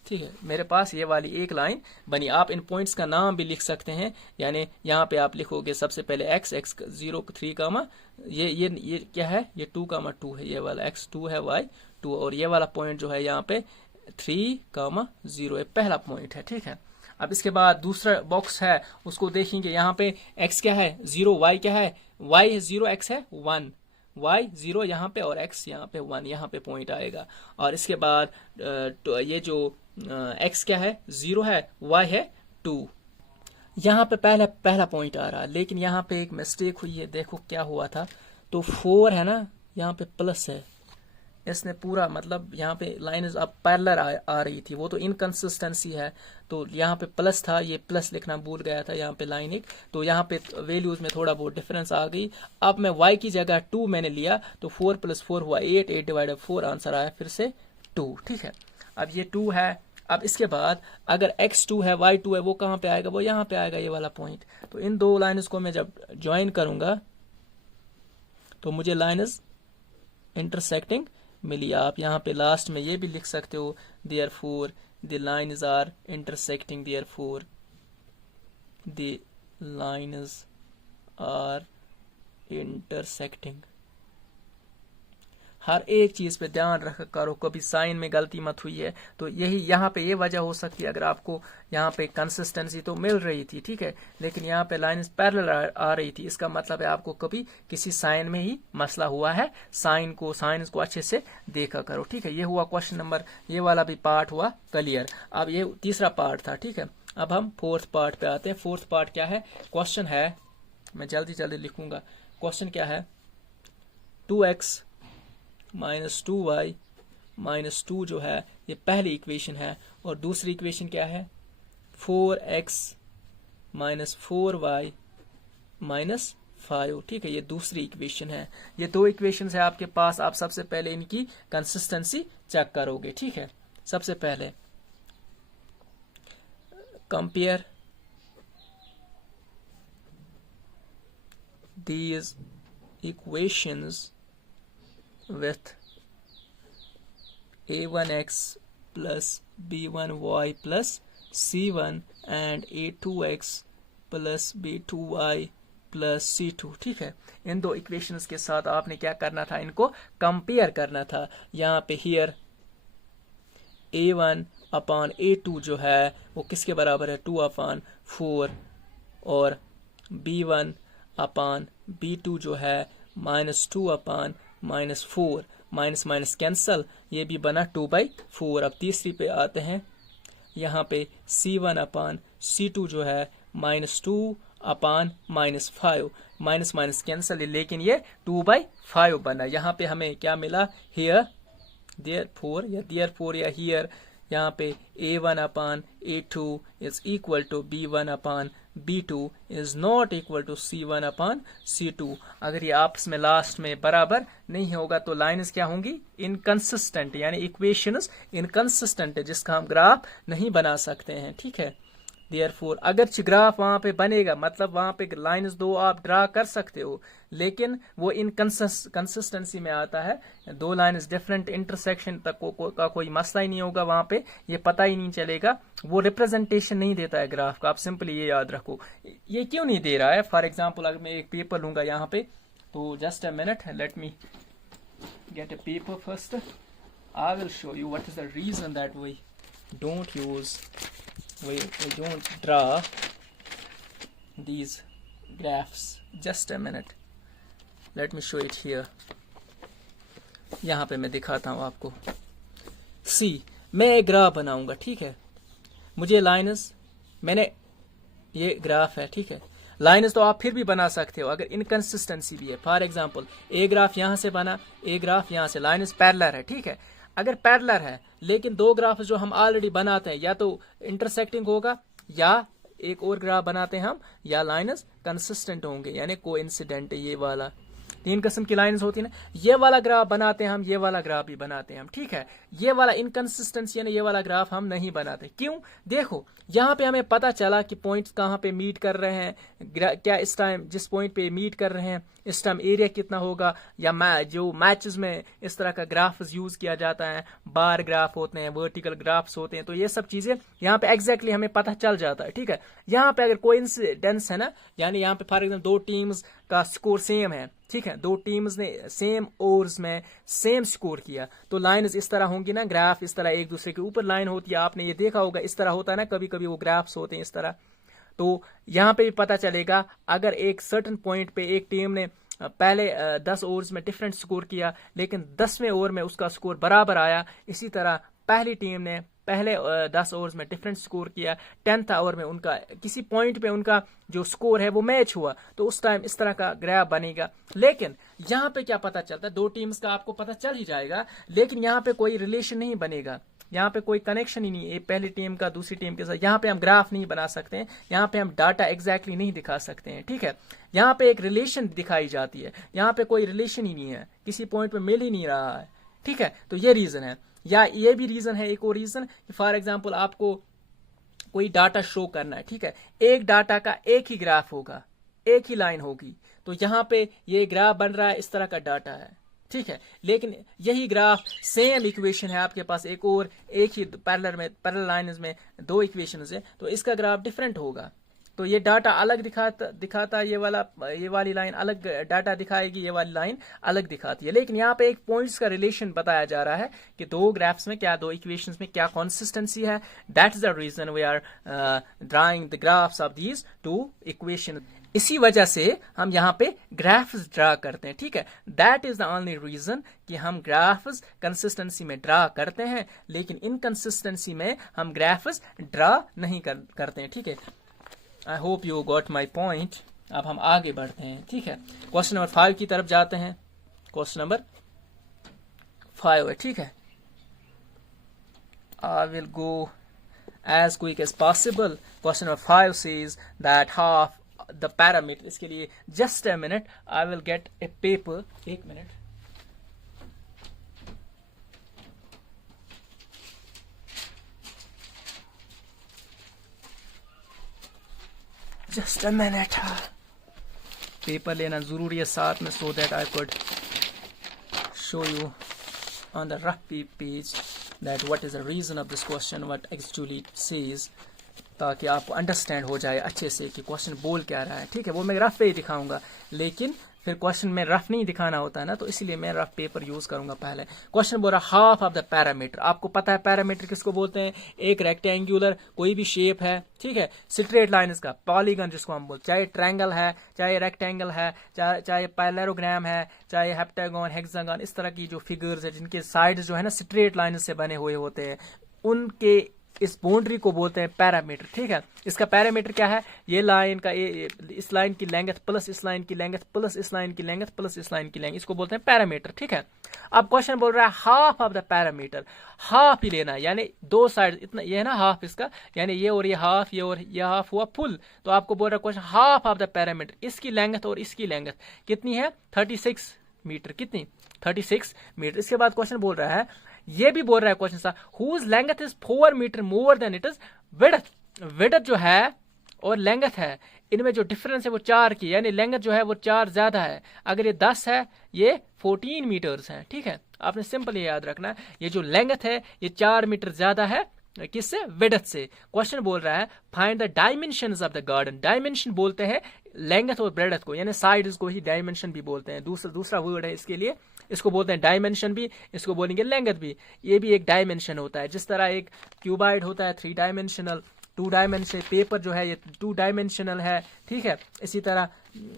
ठीक है, मेरे पास ये वाली एक लाइन बनी। आप इन पॉइंट्स का नाम भी लिख सकते हैं, यानी यहाँ पे आप लिखोगे सबसे पहले x 0 3 कामा ये क्या है, ये 2 कामा 2 है, ये वाला x 2 है, y 2, और ये वाला पॉइंट जो है यहाँ पे 3 कामा 0 है, पहला पॉइंट है। ठीक है, अब इसके बाद दूसरा बॉक्स है, उसको देखेंगे। यहाँ पे x क्या है 0, y क्या है, y है 0, x है 1, y 0 यहाँ पे और x यहाँ पे 1, यहाँ पे पॉइंट आएगा। और इसके बाद तो ये जो x क्या है 0 है, y है 2, यहाँ पे पहला पॉइंट आ रहा, लेकिन यहाँ पे एक मिस्टेक हुई है। देखो क्या हुआ था, तो 4 है ना, यहाँ पे प्लस है, इसने पूरा मतलब यहाँ पे लाइन अब पैरेलल आ रही थी, वो तो इनकंसिस्टेंसी है। तो यहाँ पे प्लस था, ये प्लस लिखना भूल गया था यहाँ पे लाइन एक, तो यहाँ पे वैल्यूज में थोड़ा बहुत डिफरेंस आ गई। अब मैं y की जगह 2 मैंने लिया, तो 4 + 4 हुआ 8, 8 / 4 आंसर आया फिर से 2। ठीक है, अब ये 2 है। अब इसके बाद अगर x 2 है, y 2 है, वो कहाँ पे आएगा, वो यहाँ पे आएगा, ये वाला पॉइंट। तो इन दो लाइन्स को मैं जब ज्वाइन करूंगा तो मुझे लाइन्स इंटरसेक्टिंग मिली। आप यहाँ पे लास्ट में ये भी लिख सकते हो, therefore the lines are intersecting, therefore the lines are intersecting। हर एक चीज पे ध्यान रख करो, कभी साइन में गलती मत हुई है, तो यही यहाँ पे ये वजह हो सकती है। अगर आपको यहाँ पे कंसिस्टेंसी तो मिल रही थी, ठीक है, लेकिन यहाँ पे लाइन पैरेलल आ रही थी, इसका मतलब है आपको कभी किसी साइन में ही मसला हुआ है। साइन को अच्छे से देखा करो। ठीक है, ये हुआ क्वेश्चन नंबर, ये वाला भी पार्ट हुआ क्लियर। अब ये तीसरा पार्ट था। ठीक है, अब हम फोर्थ पार्ट पे आते हैं। फोर्थ पार्ट क्या है, क्वेश्चन है, मैं जल्दी लिखूंगा। क्वेश्चन क्या है, 2x - 2y - 2 जो है ये पहली इक्वेशन है, और दूसरी इक्वेशन क्या है 4x - 4y - 5। ठीक है, ये दूसरी इक्वेशन है। ये दो इक्वेशन है आपके पास। आप सबसे पहले इनकी कंसिस्टेंसी चेक करोगे। ठीक है, सबसे पहले compare these equations with a1x plus b1y plus c1 and a2x plus b2y plus c2। ठीक है, इन दो इक्वेशंस के साथ आपने क्या करना था, इनको कंपेयर करना था। यहाँ पे हियर a1 अपान a2 जो है वो किसके बराबर है, 2/4, और b1 अपान b2 जो है -2/-4, माइनस माइनस कैंसल, ये भी बना 2/4। अब तीसरी पे आते हैं, यहाँ पे c1 अपान c2 जो है -2/-5, माइनस माइनस कैंसल, लेकिन ये 2/5 बना। यहाँ पे हमें क्या मिला, हियर देयरफॉर या हियर यहाँ पे a1 upon a2 is equal to b1 upon b2 is not equal to c1 upon c2। अगर ये आपस में लास्ट में बराबर नहीं होगा तो लाइन्स क्या होंगी, इनकंसिस्टेंट, यानी इक्वेशंस इनकंसिस्टेंट है, जिसका हम ग्राफ नहीं बना सकते हैं। ठीक है, देयरफॉर अगर ग्राफ वहां पे बनेगा, मतलब वहां पे लाइन्स दो आप ड्रा कर सकते हो, लेकिन वो इनकंसिस्टेंसी में आता है। दो लाइन्स डिफरेंट इंटरसेक्शन तक का कोई मसला ही नहीं होगा, वहां पे ये पता ही नहीं चलेगा, वो रिप्रेजेंटेशन नहीं देता है ग्राफ का। आप सिंपली ये याद रखो। ये क्यों नहीं दे रहा है, फॉर एग्जाम्पल अगर मैं एक पेपर लूंगा यहाँ पे, तो just a minute, let me get a paper first, I will show you what is the reason that we don't use we don't draw these graphs. Just a minute, let me show it here. यहाँ पे मैं दिखाता हूँ आपको। सी, मैं एक graph बनाऊंगा, ठीक है, मुझे लाइन्स, मैंने ये ग्राफ है, ठीक है, लाइन्स तो आप फिर भी बना सकते हो अगर इनकंसिस्टेंसी भी है। फॉर एग्जांपल ए ग्राफ यहाँ से बना, ए ग्राफ यहाँ से, लाइन्स पैरेलल है, ठीक है। अगर पैरेलल है लेकिन दो ग्राफ जो हम ऑलरेडी बनाते हैं, या तो इंटरसेक्टिंग होगा या एक और ग्राफ बनाते हैं हम, या लाइन्स कंसिस्टेंट होंगे, यानी कोइंसिडेंट है ये वाला। तीन किस्म की लाइंस होती है ना, ये वाला ग्राफ बनाते हैं हम, ये वाला ग्राफ भी बनाते हैं हम, ठीक है। ये वाला इनकंसिस्टेंसी यानी ये वाला ग्राफ हम नहीं बनाते, क्यों? देखो यहाँ पे हमें पता चला कि पॉइंट्स कहाँ पे मीट कर रहे हैं, क्या इस टाइम जिस पॉइंट पे मीट कर रहे हैं इस टाइम एरिया कितना होगा, या जो मैचेस में इस तरह का ग्राफ्स यूज किया जाता है, बार ग्राफ होते हैं, वर्टिकल ग्राफ्स होते हैं, तो ये सब चीजें यहाँ पे एग्जैक्टली हमें पता चल जाता है, ठीक है। यहाँ पे अगर कोइंसिडेंस है ना, यानी यहाँ पे फॉर एग्जाम्पल दो टीम्स का स्कोर सेम है, ठीक है, दो टीम्स ने सेम ओवर्स में सेम स्कोर किया, तो लाइन इस तरह होंगी ना, ग्राफ इस तरह एक दूसरे के ऊपर लाइन होती है, आपने ये देखा होगा इस तरह होता है ना, कभी कभी वो ग्राफ्स होते हैं इस तरह। तो यहाँ पे भी पता चलेगा अगर एक सर्टन पॉइंट पे एक टीम ने पहले 10 ओवर्स में डिफरेंट स्कोर किया लेकिन 10वें ओवर में उसका स्कोर बराबर आया, इसी तरह पहली टीम ने पहले 10 ओवर्स में डिफरेंट स्कोर किया, 10th ओवर में उनका किसी पॉइंट पे उनका जो स्कोर है वो मैच हुआ, तो उस टाइम इस तरह का ग्राफ बनेगा। लेकिन यहाँ पे क्या पता चलता है, दो टीम्स का आपको पता चल ही जाएगा, लेकिन यहाँ पे कोई रिलेशन नहीं बनेगा, यहाँ पे कोई कनेक्शन ही नहीं है पहली टीम का दूसरी टीम के साथ, यहाँ पे हम ग्राफ नहीं बना सकते हैं, यहाँ पे हम डाटा एग्जैक्टली नहीं दिखा सकते हैं, ठीक है। यहाँ पे एक रिलेशन दिखाई जाती है, यहाँ पे कोई रिलेशन ही नहीं है, किसी पॉइंट पे मिल ही नहीं रहा है, ठीक है। तो ये रीजन है, या ये भी रीजन है, एक और रीजन, फॉर एग्जाम्पल आपको कोई डाटा शो करना है, ठीक है, एक डाटा का एक ही ग्राफ होगा, एक ही लाइन होगी, तो यहाँ पे ये ग्राफ बन रहा है, इस तरह का डाटा है, ठीक है। लेकिन यही ग्राफ सेम इक्वेशन है आपके पास एक और एक ही पैरेलल लाइंस में दो इक्वेशंस है, तो इसका ग्राफ डिफरेंट होगा, तो ये डाटा अलग दिखाता ये वाली लाइन अलग डाटा दिखाएगी, ये वाली लाइन अलग दिखाती है। लेकिन यहाँ पे एक पॉइंट्स का रिलेशन बताया जा रहा है कि दो ग्राफ्स में क्या, दो इक्वेशंस में क्या कंसिस्टेंसी है, that is the reason we are drawing the graphs of these two equation. इसी वजह से हम यहाँ पे ग्राफ्स ड्रा करते हैं, ठीक है। That is the only reason कि हम ग्राफ्स कंसिस्टेंसी में ड्रा करते हैं, लेकिन इनकंसिस्टेंसी में हम ग्राफ्स ड्रा नहीं करते हैं, ठीक है। I hope you got my point. अब हम आगे बढ़ते हैं, ठीक है, क्वेश्चन नंबर 5 की तरफ जाते हैं। क्वेश्चन नंबर 5 है, ठीक है। I will go as quick as possible. Question number 5 says that half the parameter, इसके लिए just a minute, I will get a paper, एक मिनट। जस्ट अ मिनट, पेपर लेना जरूरी है साथ में, so that I could show you on the rough page that what is the reason of this question, what actually says, ताकि आपको understand हो जाए अच्छे से कि क्वेश्चन बोल क्या रहा है, ठीक है। वो मैं रफ पे ही दिखाऊंगा, लेकिन फिर क्वेश्चन में रफ नहीं दिखाना होता है ना, तो इसलिए मैं रफ पेपर यूज करूंगा। पहले क्वेश्चन बोल रहा हाफ ऑफ द पैरामीटर, आपको पता है पैरामीटर किसको बोलते हैं, एक रेक्टेंगुलर कोई भी शेप है, ठीक है, स्ट्रेट लाइन इसका, पॉलीगन जिसको हम बोलते, चाहे ट्रायंगल है, चाहे रेक्टेंगल है, चाहे पैरेललोग्राम है, चाहे हेप्टागन, हेक्सागन, इस तरह की जो फिगर्स है जिनके साइड्स जो है ना स्ट्रेट लाइन से बने हुए होते हैं, उनके इस बाउंड्री को बोलते हैं पैरामीटर, ठीक है। इसका पैरामीटर क्या है, ये लाइन का इस लाइन की लेंथ प्लस इस लाइन की लेंथ प्लस इस लाइन की लेंथ प्लस इस लाइन की लेंथ, इसको बोलते हैं पैरामीटर, ठीक है। अब क्वेश्चन बोल रहा है half of the parameter, half ही लेना है, यानी दो साइड इतना, ये है ना हाफ इसका, यानी ये और ये हाफ, ये और ये हाफ हुआ फुल, तो आपको बोल रहा है question half of the parameter, इसकी लेंथ और इसकी लेंथ कितनी है, 36 मीटर, कितनी 36 मीटर। इसके बाद क्वेश्चन बोल रहा है, ये भी बोल रहा है क्वेश्चन सा, whose length is 4 metre more than it is width, width जो है और लेंथ है इनमें जो डिफरेंस है वो 4 की, यानी लेंथ जो है वो 4 ज्यादा है, अगर ये 10 है ये 14 मीटर्स है, ठीक है। आपने सिंपल ये याद रखना है, ये जो लेंथ है ये 4 मीटर ज्यादा है किससे, विड्थ से। क्वेश्चन बोल रहा है find the dimensions of the garden, dimension बोलते हैं लेंथ और ब्रेडथ को, यानी साइड्स को ही डायमेंशन भी बोलते हैं, दूसरा वर्ड है इसके लिए, इसको बोलते हैं डायमेंशन भी, इसको बोलेंगे लेंथ भी, ये भी एक डायमेंशन होता है। जिस तरह एक क्यूबाइड होता है 3 डायमेंशनल, 2 डायमेंशन पेपर जो है ये 2 डायमेंशनल है, ठीक है। इसी तरह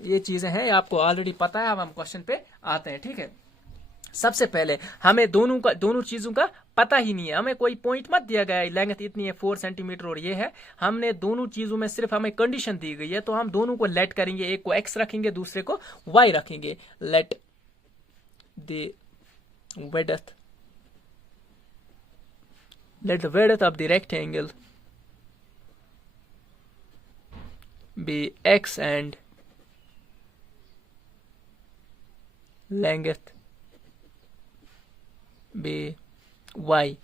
ये चीजें हैं, आपको ऑलरेडी पता है। अब हम क्वेश्चन पे आते हैं, ठीक है। सबसे पहले हमें दोनों चीजों का पता ही नहीं है, हमें कोई पॉइंट मत दिया गया है, लेंथ इतनी है 4 सेंटीमीटर और ये है, हमने दोनों चीजों में सिर्फ हमें कंडीशन दी गई है, तो हम दोनों को लेट करेंगे, एक को x रखेंगे दूसरे को y रखेंगे। Let the width, let the width of the rectangle be x and length be y.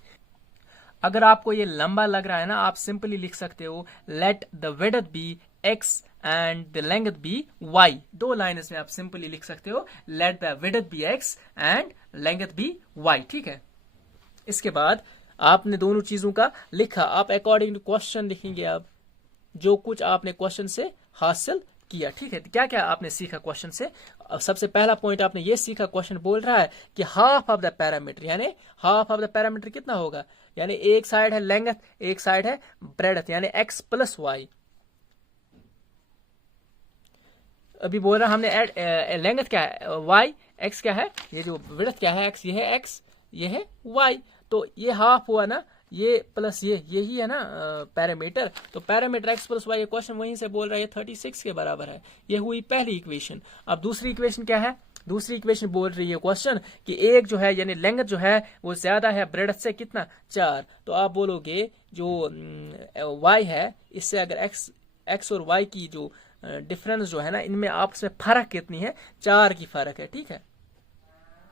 अगर आपको ये लंबा लग रहा है ना, आप सिंपली लिख सकते हो let the width be x and the length be y. दो लाइन्स में आप सिंपली लिख सकते हो let the width be x and length be y. ठीक है, इसके बाद आपने दोनों चीजों का लिखा, आप अकॉर्डिंग टू क्वेश्चन लिखेंगे आप जो कुछ आपने क्वेश्चन से हासिल किया। ठीक है, तो क्या क्या आपने सीखा क्वेश्चन से? सबसे पहला पॉइंट आपने ये सीखा, क्वेश्चन बोल रहा है कि हाफ ऑफ द पैरामीटर, यानी हाफ ऑफ द पैरामीटर कितना होगा, यानी एक साइड है लेंथ, एक साइड है ब्रेडथ, यानी एक्स प्लस वाई। अभी बोल रहा हमने लेंथ क्या है वाई, एक्स क्या है, ये जो विड्थ क्या है एक्स, ये है एक्स, ये है वाई, तो ये हाफ हुआ ना, ये प्लस ये यही है ना पैरामीटर, तो parameter x plus y, question वहीं से बोल रहा है 36 के बराबर है। ये हुई पहली इक्वेशन। अब दूसरी इक्वेशन क्या है? दूसरी इक्वेशन बोल रही है क्वेश्चन कि एक जो है यानी लेंथ जो है वो ज्यादा है ब्रेडथ से, कितना 4, तो आप बोलोगे जो वाई है इससे अगर एक्स और वाई की जो डिफरेंस जो है ना, इनमें आपस में फर्क कितनी है, 4 की फर्क है। ठीक है,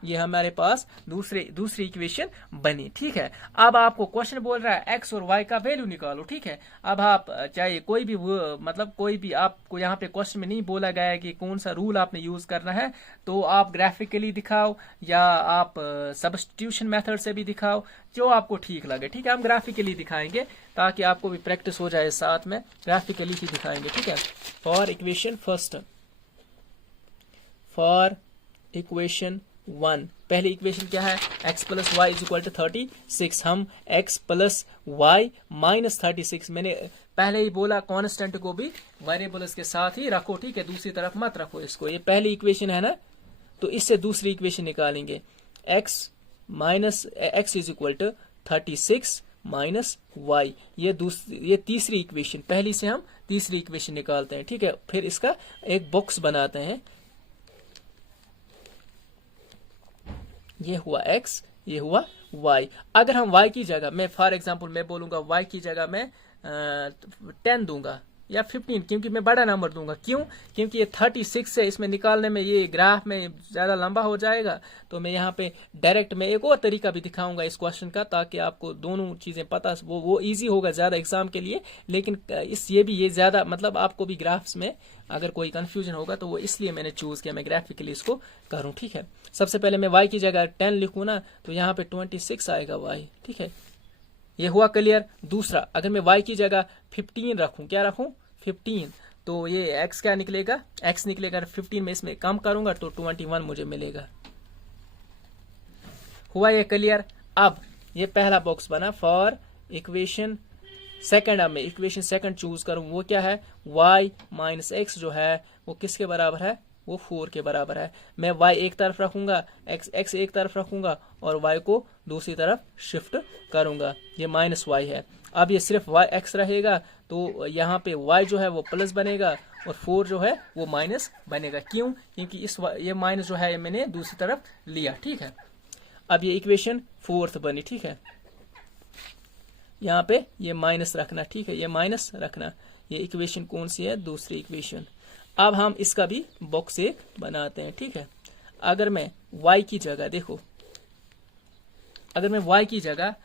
ये हमारे पास दूसरी इक्वेशन बनी। ठीक है, अब आपको क्वेश्चन बोल रहा है एक्स और वाई का वैल्यू निकालो। ठीक है, अब आप चाहे कोई भी मतलब कोई भी, आपको यहाँ पे क्वेश्चन में नहीं बोला गया है कि कौन सा रूल आपने यूज करना है, तो आप ग्राफिकली दिखाओ या आप सब्स्टिट्यूशन मेथड से भी दिखाओ, जो आपको ठीक लगे। ठीक है, हम ग्राफिकली दिखाएंगे ताकि आपको भी प्रैक्टिस हो जाए, साथ में ग्राफिकली ही दिखाएंगे। ठीक है, for equation first, for equation 1, पहली इक्वेशन क्या है, x plus y is equal to 36। हम x प्लस वाई माइनस 36, मैंने पहले ही बोला कांस्टेंट को भी वेरिएबल्स के साथ ही रखो। ठीक है, दूसरी तरफ मत रखो इसको। ये पहली इक्वेशन है ना, तो इससे दूसरी इक्वेशन निकालेंगे, x is equal to 36 minus y. ये तीसरी इक्वेशन, पहली से हम तीसरी इक्वेशन निकालते हैं। ठीक है, फिर इसका एक बॉक्स बनाते हैं, ये हुआ x, ये हुआ y। अगर हम y की जगह, मैं फॉर एग्जांपल मैं बोलूंगा y की जगह मैं 10 दूंगा या 15, क्योंकि मैं बड़ा नंबर दूंगा। क्यों? क्योंकि ये 36 से इसमें निकालने में ये ग्राफ में ज्यादा लंबा हो जाएगा, तो मैं यहाँ पे डायरेक्ट मैं एक और तरीका भी दिखाऊंगा इस क्वेश्चन का, ताकि आपको दोनों चीजें पता, वो इजी होगा ज्यादा एग्जाम के लिए। लेकिन ये ज्यादा मतलब आपको भी ग्राफ्स में अगर कोई कंफ्यूजन होगा तो वो इसलिए मैंने चूज किया, मैं ग्राफिकली इसको करूं। ठीक है, सबसे पहले मैं y की जगह 10 लिखूं ना, तो यहाँ पे 26 आएगा y। ठीक है, ये हुआ क्लियर। दूसरा, अगर मैं y की जगह 15 रखूं, क्या रखूं 15, तो ये x क्या निकलेगा, x निकलेगा 15 में इसमें कम करूंगा तो 21 मुझे मिलेगा। हुआ ये क्लियर। अब ये पहला बॉक्स बना फॉर इक्वेशन सेकंड। अब मैं इक्वेशन सेकंड चूज करूं, वो क्या है, y माइनस एक्स जो है वो किसके बराबर है, वो 4 के बराबर है। मैं y एक तरफ रखूंगा, x एक तरफ रखूंगा और y को दूसरी तरफ शिफ्ट करूंगा, ये माइनस y है। अब ये सिर्फ x रहेगा, तो यहाँ पे y जो है वो प्लस बनेगा और 4 जो है वो माइनस बनेगा। क्यों? क्योंकि ये माइनस जो है मैंने दूसरी तरफ लिया। ठीक है, अब ये इक्वेशन फोर्थ बनी। ठीक है, यहाँ पे ये माइनस रखना। ठीक है, ये माइनस रखना। ये इक्वेशन कौन सी है, दूसरी इक्वेशन। अब हम इसका भी बॉक्स एक बनाते हैं। ठीक है, अगर मैं y की जगह, देखो अगर मैं y की जगह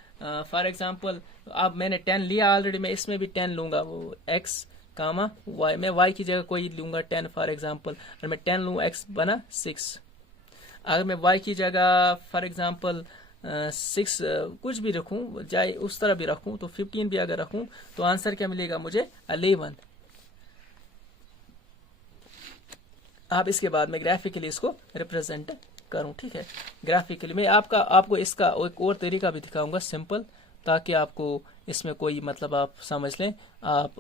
फॉर एग्जांपल, अब मैंने 10 लिया ऑलरेडी, मैं इसमें भी 10 लूंगा, वो x कामा y, मैं y की जगह कोई लूंगा 10 फॉर एग्जांपल, अगर मैं 10 लूँ x बना 6। अगर मैं y की जगह फॉर एग्जांपल 6 कुछ भी रखूं, चाहे उस तरह भी रखूं, तो 15 भी अगर रखूं तो आंसर क्या मिलेगा मुझे, 11। अब इसके बाद मैं ग्राफिकली इसको रिप्रेजेंट करूं। ठीक है, ग्राफिकली मैं आपको इसका एक और तरीका भी दिखाऊंगा सिंपल, ताकि आपको इसमें कोई मतलब आप समझ लें, आप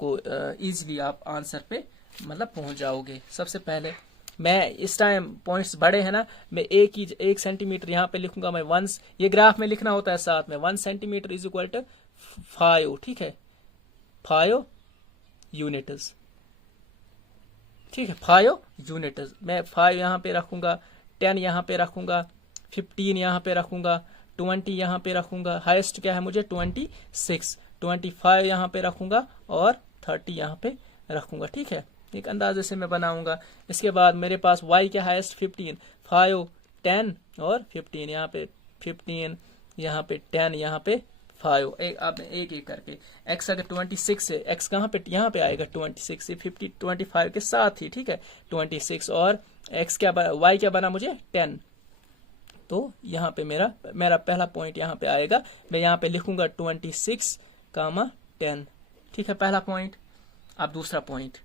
को इजीली आप आंसर पे मतलब पहुंच जाओगे। सबसे पहले मैं इस टाइम पॉइंट्स बड़े हैं ना, मैं 1 सेंटीमीटर यहाँ पे लिखूंगा, मैं 1, ये ग्राफ में लिखना होता है साथ में, 1 सेंटीमीटर इज इक्वल टू 5। ठीक है, 5 यूनिट्स। ठीक है, 5 यूनिट्स। मैं 5 यहाँ पे रखूंगा, 10 यहाँ पे रखूंगा, 15 यहाँ पे रखूंगा, 20 यहाँ पे रखूंगा, हाईएस्ट क्या है मुझे 26, 25 यहाँ पे रखूंगा और 30 यहाँ पे रखूंगा। ठीक है, एक अंदाजे से मैं बनाऊंगा। इसके बाद मेरे पास y क्या हाईएस्ट 15, 5, 10 और 15, यहाँ पे 15, यहाँ पे 10, यहाँ पे 5, अब एक एक करके। x अगर 26 है, x कहाँ पे, यहाँ पे आएगा 26 से 50 25 के साथ ही, ठीक है 26, और x क्या बना, y क्या बना मुझे 10। तो यहाँ पे मेरा पहला पॉइंट यहाँ पे आएगा, मैं यहाँ पे लिखूंगा 26, 10, ठीक है पहला पॉइंट। अब दूसरा पॉइंट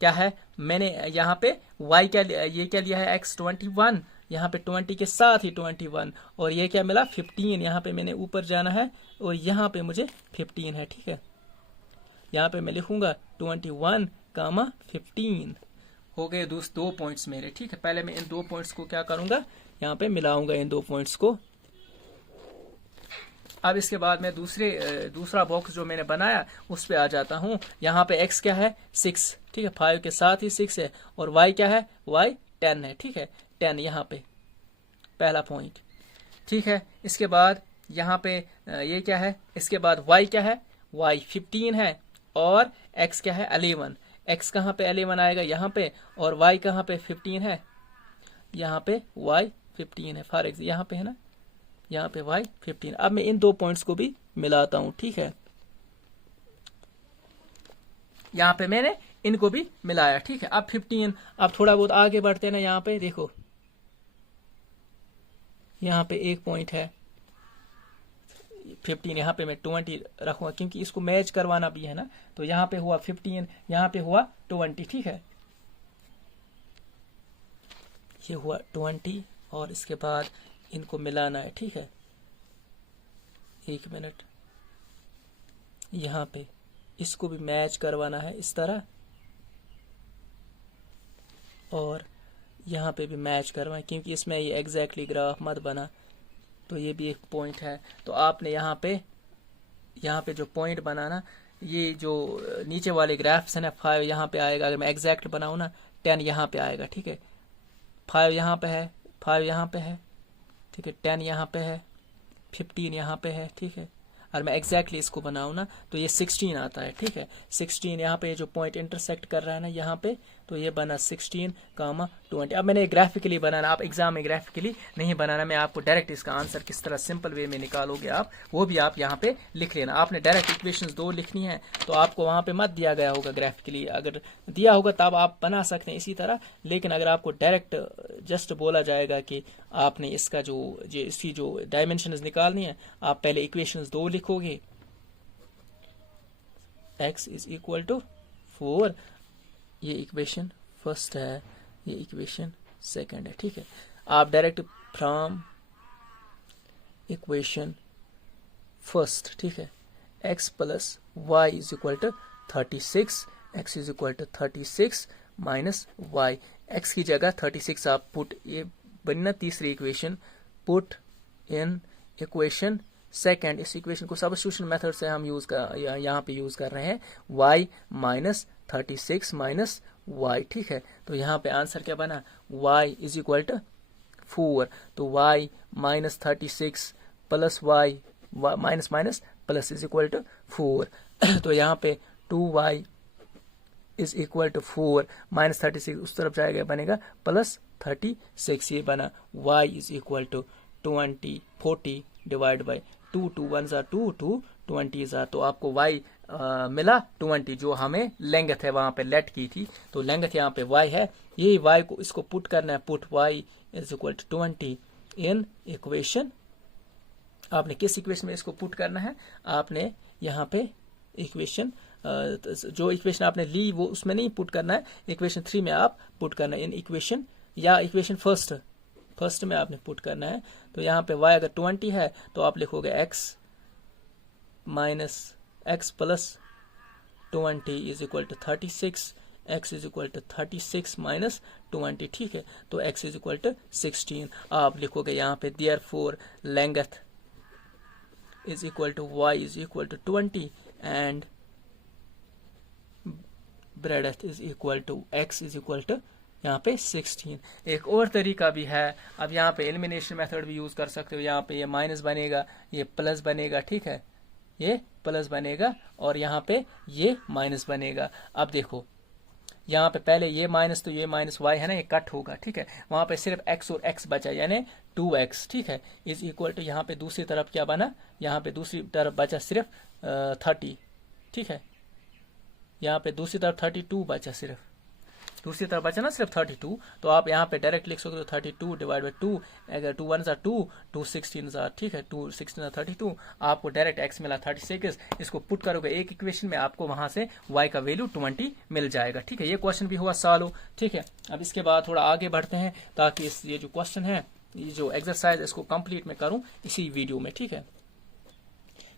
क्या है, मैंने यहाँ पे y क्या ये क्या लिया है, x 21, यहाँ पे 20 के साथ ही 21, और ये क्या मिला 15, यहाँ पे मैंने ऊपर जाना है और यहाँ पे मुझे 15 है, ठीक है। यहाँ पे मैं लिखूंगा 21, 15, हो गए दो पॉइंट्स मेरे, ठीक है। पहले मैं इन दो पॉइंट्स को क्या करूंगा, यहाँ पे मिलाऊंगा इन दो पॉइंट्स को। अब इसके बाद मैं दूसरा बॉक्स जो मैंने बनाया उस पे आ जाता हूँ। यहाँ पे x क्या है 6, ठीक है 5 के साथ ही 6 है, और y क्या है, y 10 है, ठीक है 10 यहाँ पे पहला पॉइंट, ठीक है। इसके बाद यहाँ पे ये क्या है, इसके बाद y क्या है, y 15 है, और x क्या है 11, x कहाँ पे 11 आएगा यहाँ पे, और y कहाँ पे 15 है, यहाँ पे y 15 है, फॉर एग्जाम्पल यहाँ पे है ना, यहाँ पे y 15। अब मैं इन दो पॉइंट्स को भी मिलाता हूं, ठीक है। यहाँ पे मैंने इनको भी मिलाया, ठीक है। अब 15, अब थोड़ा बहुत आगे बढ़ते हैं ना, यहाँ पे देखो, यहाँ पे एक पॉइंट है 15, यहाँ पे मैं 20 रखूंगा क्योंकि इसको मैच करवाना भी है ना। तो यहाँ पे हुआ 15, यहाँ पे हुआ 20, ठीक है, ये हुआ 20, और इसके बाद इनको मिलाना है, ठीक है। एक मिनट, यहाँ पे इसको भी मैच करवाना है इस तरह, और यहाँ पे भी मैच करवाएं क्योंकि इसमें ये एग्जैक्टली ग्राफ मत बना। तो ये भी एक पॉइंट है। तो आपने यहाँ पे जो पॉइंट बनाना, ये जो नीचे वाले ग्राफ्स है ना, 5 यहाँ पे आएगा, अगर मैं एग्जैक्ट बनाऊँ ना 10 यहाँ पे आएगा, ठीक है। 5 यहाँ पे है, 5 यहाँ पे है, ठीक है 10 यहाँ पे है, 15 यहाँ पे है, ठीक है। और मैं एग्जैक्टली इसको बनाऊँ ना तो ये 16 आता है, ठीक है। 16 यहाँ पे जो पॉइंट इंटरसेक्ट कर रहा है ना यहाँ पे, तो ये बना 16, 20। अब मैंने ग्राफिकली बनाना, आप एग्जाम में ग्राफिकली नहीं बनाना, मैं आपको डायरेक्ट इसका आंसर किस तरह सिंपल वे में निकालोगे आप, वो भी आप यहाँ पे लिख लेना। आपने डायरेक्ट इक्वेशंस 2 लिखनी है, तो आपको वहाँ पे मत दिया गया होगा ग्राफिकली, अगर दिया होगा तब आप बना सकते हैं इसी तरह। लेकिन अगर आपको डायरेक्ट जस्ट बोला जाएगा कि आपने इसका इसकी जो डायमेंशंस निकालनी है, आप पहले इक्वेशंस 2 लिखोगे, x इज इक्वल टू 4, ये इक्वेशन फर्स्ट है, ये इक्वेशन सेकंड है, ठीक है। आप डायरेक्ट फ्रॉम इक्वेशन फर्स्ट, ठीक है, x plus y is equal to 36, x is equal to 36 minus y, x की जगह 36 आप पुट, ये बनना तीसरी equation, put in equation second. इस इक्वेशन को सब्स्टिट्यूशन मेथड से हम यहाँ पे यूज कर रहे हैं, y माइनस 36 माइनस y, ठीक है। तो यहाँ पे आंसर क्या बना, y इज इक्वल टू 4, तो y minus 36 plus y minus minus plus is equal to 4। तो यहाँ पे 2y is equal to 4 minus 36 उस तरफ जाएगा, बनेगा प्लस 36, ये बना y is equal to 40 divide by 2, 2 1 2, 2 20 तो आपको y मिला 20, जो हमें लेंथ है वहां पे लेट की थी, तो लेंथ यहाँ पे y है, यही y को इसको पुट करना है, put y is equal to 20 in equation. आपने किस इक्वेशन में इसको पुट करना है, आपने यहाँ पे इक्वेशन जो इक्वेशन आपने ली वो उसमें नहीं पुट करना है, इक्वेशन 3 में आप पुट करना है, इन इक्वेशन या इक्वेशन फर्स्ट में आपने पुट करना है। तो यहाँ पे y अगर 20 है तो आप लिखोगे x minus x plus 20 is equal to 36, x is equal to 36 minus 20, ठीक है। तो x इज इक्वल टू 16 आप लिखोगे यहाँ पे, therefore length is equal to y is equal to 20 and breadth is equal to x is equal to यहाँ पे 16। एक और तरीका भी है, अब यहाँ पे एलिमिनेशन मेथड भी यूज कर सकते हो, यहाँ पे ये माइनस बनेगा, ये प्लस बनेगा, ठीक है, ये प्लस बनेगा और यहाँ पे ये माइनस बनेगा। अब देखो यहाँ पे पहले ये माइनस तो ये माइनस वाई है ना, ये कट होगा, ठीक है। वहाँ पे सिर्फ x और x बचा, यानी 2x, ठीक है, इज इक्वल टू यहाँ पे दूसरी तरफ क्या बना, यहाँ पे दूसरी तरफ बचा सिर्फ 30, ठीक है। यहाँ पे दूसरी तरफ 32 बचा, सिर्फ दूसरी तरफ बचा ना सिर्फ 32, तो आप यहाँ पे डायरेक्ट लिख सकते हो 32 डिवाइड बाई 2, अगर 2 1 2, 2 16, ठीक है, 2 16 32, आपको डायरेक्ट x मिला 36। इसको पुट करोगे एक इक्वेशन में, आपको वहां से y का वैल्यू 20 मिल जाएगा, ठीक है। ये क्वेश्चन भी हुआ सॉल्व, ठीक है। अब इसके बाद थोड़ा आगे बढ़ते हैं ताकि ये जो क्वेश्चन है, ये जो एक्सरसाइज, इसको कंप्लीट मैं करूं इसी वीडियो में, ठीक है।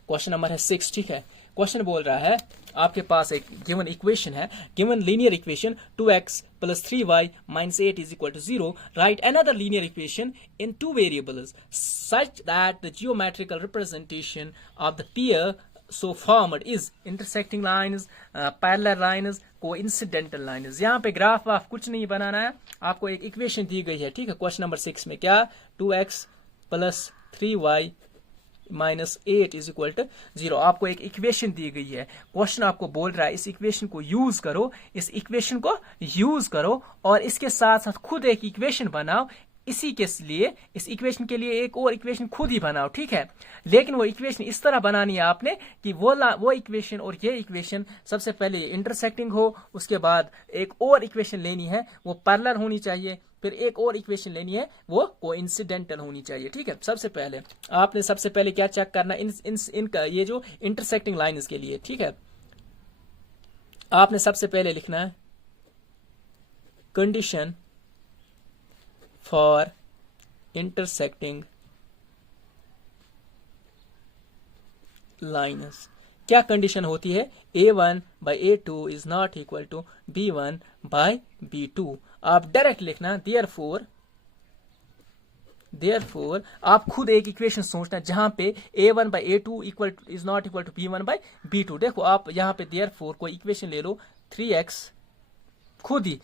क्वेश्चन नंबर है 6, ठीक है। क्वेश्चन बोल रहा है आपके पास एक गिवन इक्वेशन है, given linear equation 2x plus 3y minus 8 is equal to 0. Write another linear equation in two variables such that the geometrical representation of the pair so formed is intersecting lines, parallel lines, coincidental lines. यहाँ पे graph वाफ कुछ नहीं बनाना है, आपको एक equation दी गई है, ठीक है। क्वेश्चन नंबर 6 में क्या, 2x plus 3y -8 is equal to 0, आपको एक इक्वेशन दी गई है। क्वेश्चन आपको बोल रहा है इस इक्वेशन को यूज करो, इस इक्वेशन को यूज करो और इसके साथ साथ खुद एक इक्वेशन बनाओ। इसी के लिए इस इक्वेशन के लिए एक और इक्वेशन खुद ही बनाओ, ठीक है। लेकिन वो इक्वेशन इस तरह बनानी है आपने कि वो इक्वेशन और ये इक्वेशन सबसे पहले इंटरसेक्टिंग हो, उसके बाद एक और इक्वेशन लेनी है वो पैरेलल होनी चाहिए, फिर एक और इक्वेशन लेनी है वो कोइंसिडेंटल होनी चाहिए, ठीक है। सबसे पहले क्या चेक करना, इनका ये जो इंटरसेक्टिंग लाइन के लिए, ठीक है। आपने सबसे पहले लिखना है कंडीशन फॉर इंटरसेक्टिंग लाइन्स। क्या कंडीशन होती है, a1 by a2 is not equal to b1 by b2। आप डायरेक्ट लिखना देयरफॉर आप खुद एक इक्वेशन सोचना जहां पे a1 by a2 is not equal to b1 by b2। देखो आप यहाँ पे देयरफॉर कोई इक्वेशन ले लो, 3x खुद ही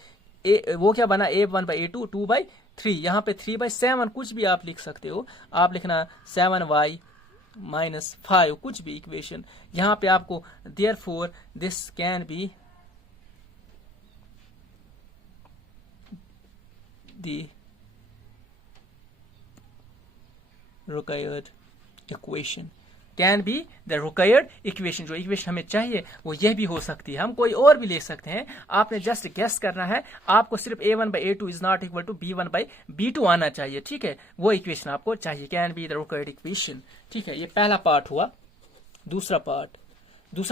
वो क्या बना, a1 by a2 2 by 3, यहाँ पे 3 by 7 कुछ भी आप लिख सकते हो, आप लिखना 7y -5 कुछ भी इक्वेशन। यहाँ पे आपको therefore this can be the required equation, can be the required equation. जो इक्वेशन हमें चाहिए वो यह भी हो सकती है, हम कोई और भी ले सकते हैं। आपने जस्ट गेस करना है, आपको सिर्फ a1 by a2 is not equal to b1 by b2 आना चाहिए, ठीक है। वो इक्वेशन आपको चाहिए, can be the required equation, ठीक है। ये पहला पार्ट हुआ। दूसरा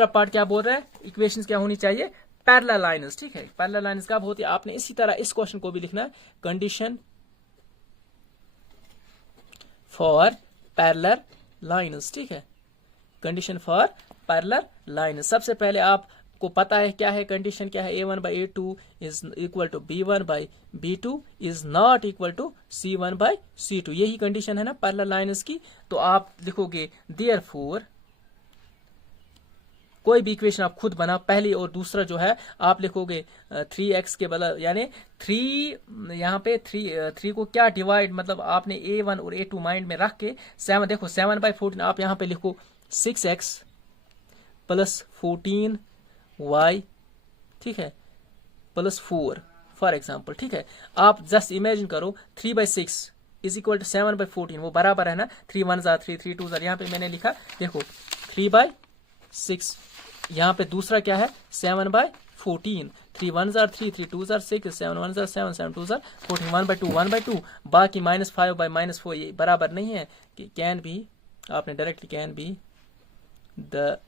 पार्ट क्या बोल रहा है, इक्वेशंस क्या होनी चाहिए, पैरेलल लाइन्स, ठीक है। पैरेलल लाइन्स कब होती है, आपने इसी तरह इस क्वेश्चन को भी लिखना है, कंडीशन फॉर पैरेलल लाइन्स, ठीक है। कंडीशन फॉर पैरेलल लाइन्स, सबसे पहले आपको पता है क्या है, कंडीशन क्या है, a1 by a2 is equal to b1 by b2 is not equal to c1 by c2। यही कंडीशन है ना पैरेलल लाइन्स की। तो आप लिखोगे देयरफॉर, कोई भी इक्वेशन आप खुद बनाओ, पहली और दूसरा जो है आप लिखोगे 3x के बदले, यानी 3 यहाँ पे 3 को क्या डिवाइड, मतलब आपने a1 और a2 माइंड में रख के 7, देखो 7 by 14 आप यहाँ पे लिखो 6x प्लस 14y, ठीक है, प्लस 4 फॉर एग्जाम्पल, ठीक है। आप जस्ट इमेजिन करो 3 by 6 is equal to 7 by 14, वो बराबर है ना, 3 1 3 3 2 यहाँ पे मैंने लिखा, देखो 3 by 6, यहाँ पे दूसरा क्या है 7 by 14, 3 1 3 3 2 6, 7 1 7 7 2 14, 1 by 2, बाकी -5 by -4 ये बराबर नहीं है कि कैन बी, आपने directly can be the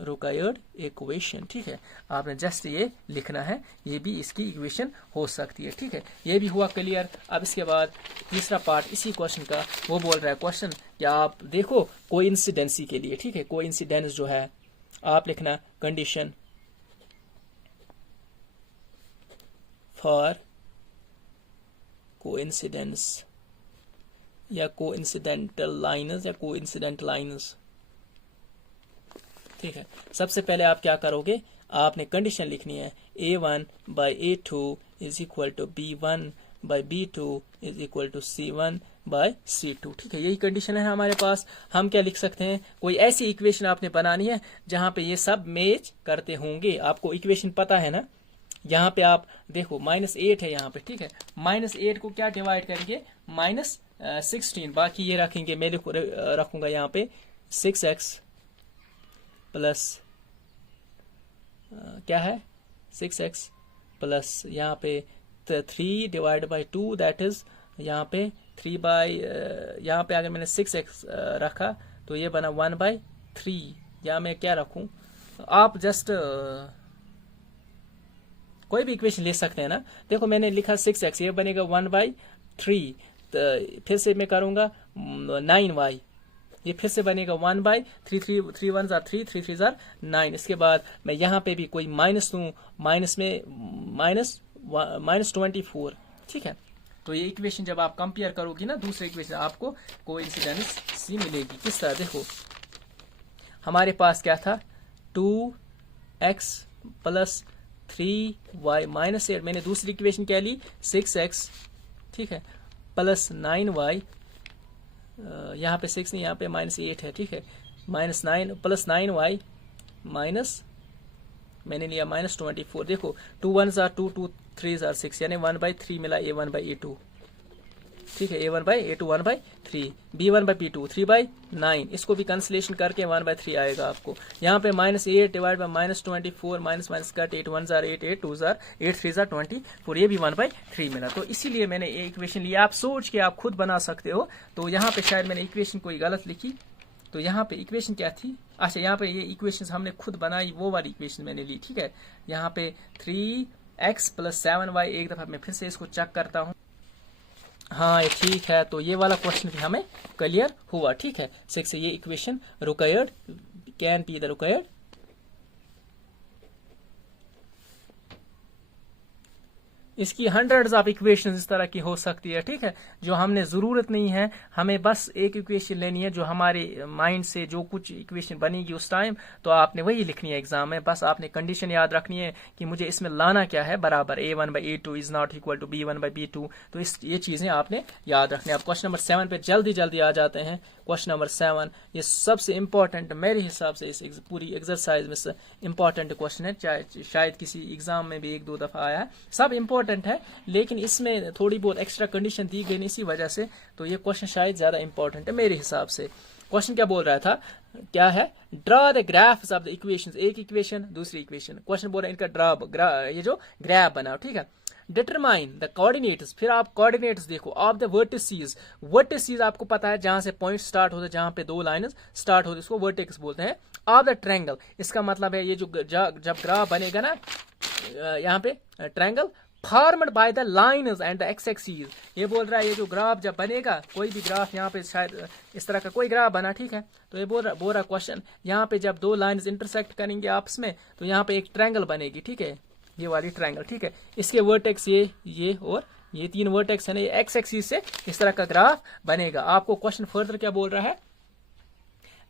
required equation, ठीक है। आपने जस्ट ये लिखना है, ये भी इसकी इक्वेशन हो सकती है, ठीक है। ये भी हुआ क्लियर। अब इसके बाद तीसरा पार्ट इसी क्वेश्चन का, वो बोल रहा है क्वेश्चन क्या, आप देखो कोइंसिडेंसी के लिए, ठीक है। कोइंसिडेंस जो है आप लिखना कंडीशन फॉर कोइंसिडेंस या कोइंसिडेंटल लाइन्स या कोइंसिडेंट लाइन्स, ठीक है। सबसे पहले आप क्या करोगे, आपने कंडीशन लिखनी है a1 by a2 is equal to b1 by b2 is equal to c1 by c2, ठीक है। यही कंडीशन है हमारे पास। हम क्या लिख सकते हैं, कोई ऐसी इक्वेशन आपने बनानी है जहां पे ये सब मैच करते होंगे। आपको इक्वेशन पता है ना, यहाँ पे आप देखो -8 है यहाँ पे, ठीक है। -8 को क्या डिवाइड करेंगे, -16, बाकी ये रखेंगे, मैं रखूंगा यहाँ पे 6x प्लस क्या है 6x प्लस यहाँ पे 3 डिवाइड बाई 2, दैट इज यहाँ पे 3 बाई यहाँ पे अगर मैंने 6x रखा तो ये बना 1/3। या मैं क्या रखूं, आप जस्ट कोई भी इक्वेशन ले सकते हैं ना। देखो मैंने लिखा 6x, ये बनेगा 1/3, तो फिर से मैं करूंगा 9y, ये फिर से बनेगा 1/3, 3 1 जार 3, 3 3 जार 9। इसके बाद मैं यहाँ पे भी कोई माइनस दूं, माइनस में -24, ठीक है। तो ये इक्वेशन जब आप कंपेयर करोगी ना दूसरे इक्वेशन, आपको कोइंसिडेंस सी मिलेगी। किस तरह, देखो हमारे पास क्या था, 2x प्लस 3y माइनस 8, मैंने दूसरी इक्वेशन क्या ली 6x, ठीक है, प्लस 9y, यहाँ पे 6 नहीं, यहाँ पे -8 है, ठीक है, -9 प्लस 9y माइनस मैंने लिया -24। देखो 2 1 जार 2, 2 3 जार 6, यानी 1/3 मिला, A1/A2, ठीक है, A1/A2 1/3, B1/B2 3/9, इसको भी कैंसिलेशन करके 1/3 आएगा आपको। यहाँ पे -8 divide by -24, minus cut 8 1 jar 8, 8 2 jar 8 3 jar 24, ये भी 1/3 मिला। तो इसीलिए मैंने ये इक्वेशन लिया। आप सोच के आप खुद बना सकते हो। तो यहाँ पे शायद मैंने इक्वेशन कोई गलत लिखी, तो यहाँ पे इक्वेशन क्या थी, अच्छा यहाँ पे ये इक्वेशन हमने खुद बनाई, वो वाली इक्वेशन मैंने ली, ठीक है। यहाँ पे 3x प्लस 7y, एक दफा मैं फिर से इसको चेक करता हूँ, हाँ ये ठीक है। तो ये वाला क्वेश्चन भी हमें क्लियर हुआ, ठीक है। 6 ये equation required can be the required इसकी हंड्रेड्स ऑफ इक्वेशन इस तरह की हो सकती है, ठीक है। जो हमने जरूरत नहीं है, हमें बस एक इक्वेशन लेनी है जो हमारे माइंड से जो कुछ इक्वेशन बनेगी उस टाइम, तो आपने वही लिखनी है एग्जाम में। बस आपने कंडीशन याद रखनी है कि मुझे इसमें लाना क्या है, बराबर A1/A2 is not equal to B1/B2। तो ये चीजें आपने याद रखनी है। अब क्वेश्चन नंबर 7 पे जल्दी आ जाते हैं। क्वेश्चन नंबर 7 ये सबसे इंपॉर्टेंट मेरे हिसाब से इस पूरी एक्सरसाइज में से इंपॉर्टेंट क्वेश्चन है, चाहे शायद किसी एग्जाम में भी 1-2 दफा आया है। सब इंपॉर्टेंट है, लेकिन इसमें थोड़ी बहुत एक्स्ट्रा कंडीशन दी गई इसी वजह से, तो ये क्वेश्चन शायद ज्यादा इंपॉर्टेंट है मेरे हिसाब से। क्वेश्चन क्या बोल रहा था, क्या है, draw the graphs of the equations, एक इक्वेशन दूसरी इक्वेशन। क्वेश्चन बोल रहा है इनका ये जो ग्राफ बनाओ, ठीक है। डिटरमाइन द कोऑर्डिनेट्स, फिर आप कोऑर्डिनेट्स देखो ऑफ द वर्टिसेस आपको पता है जहां से पॉइंट स्टार्ट होता है, जहां पे 2 लाइन्स स्टार्ट होते हैं उसको वर्टेक्स बोलते हैं। ऑफ द ट्रायंगल, इसका मतलब है ये जो जब ग्राफ बनेगा ना, यहाँ पे triangle formed by the lines and the x axis, ये बोल रहा है ये जो ग्राफ जब बनेगा, कोई भी ग्राफ यहाँ पे शायद इस तरह का कोई ग्राफ बना, ठीक है। तो ये बोल रहा क्वेश्चन, यहाँ पे जब 2 लाइन्स इंटरसेक्ट करेंगे आपस में, तो यहाँ पे एक ट्रायंगल बनेगी, ठीक है, ये वाली ट्रायंगल, ठीक है। इसके वर्टेक्स ये और ये 3 वर्टेक्स है ना, ये एक्स एक्सिस से इस तरह का ग्राफ बनेगा। आपको क्वेश्चन फर्दर क्या बोल रहा है,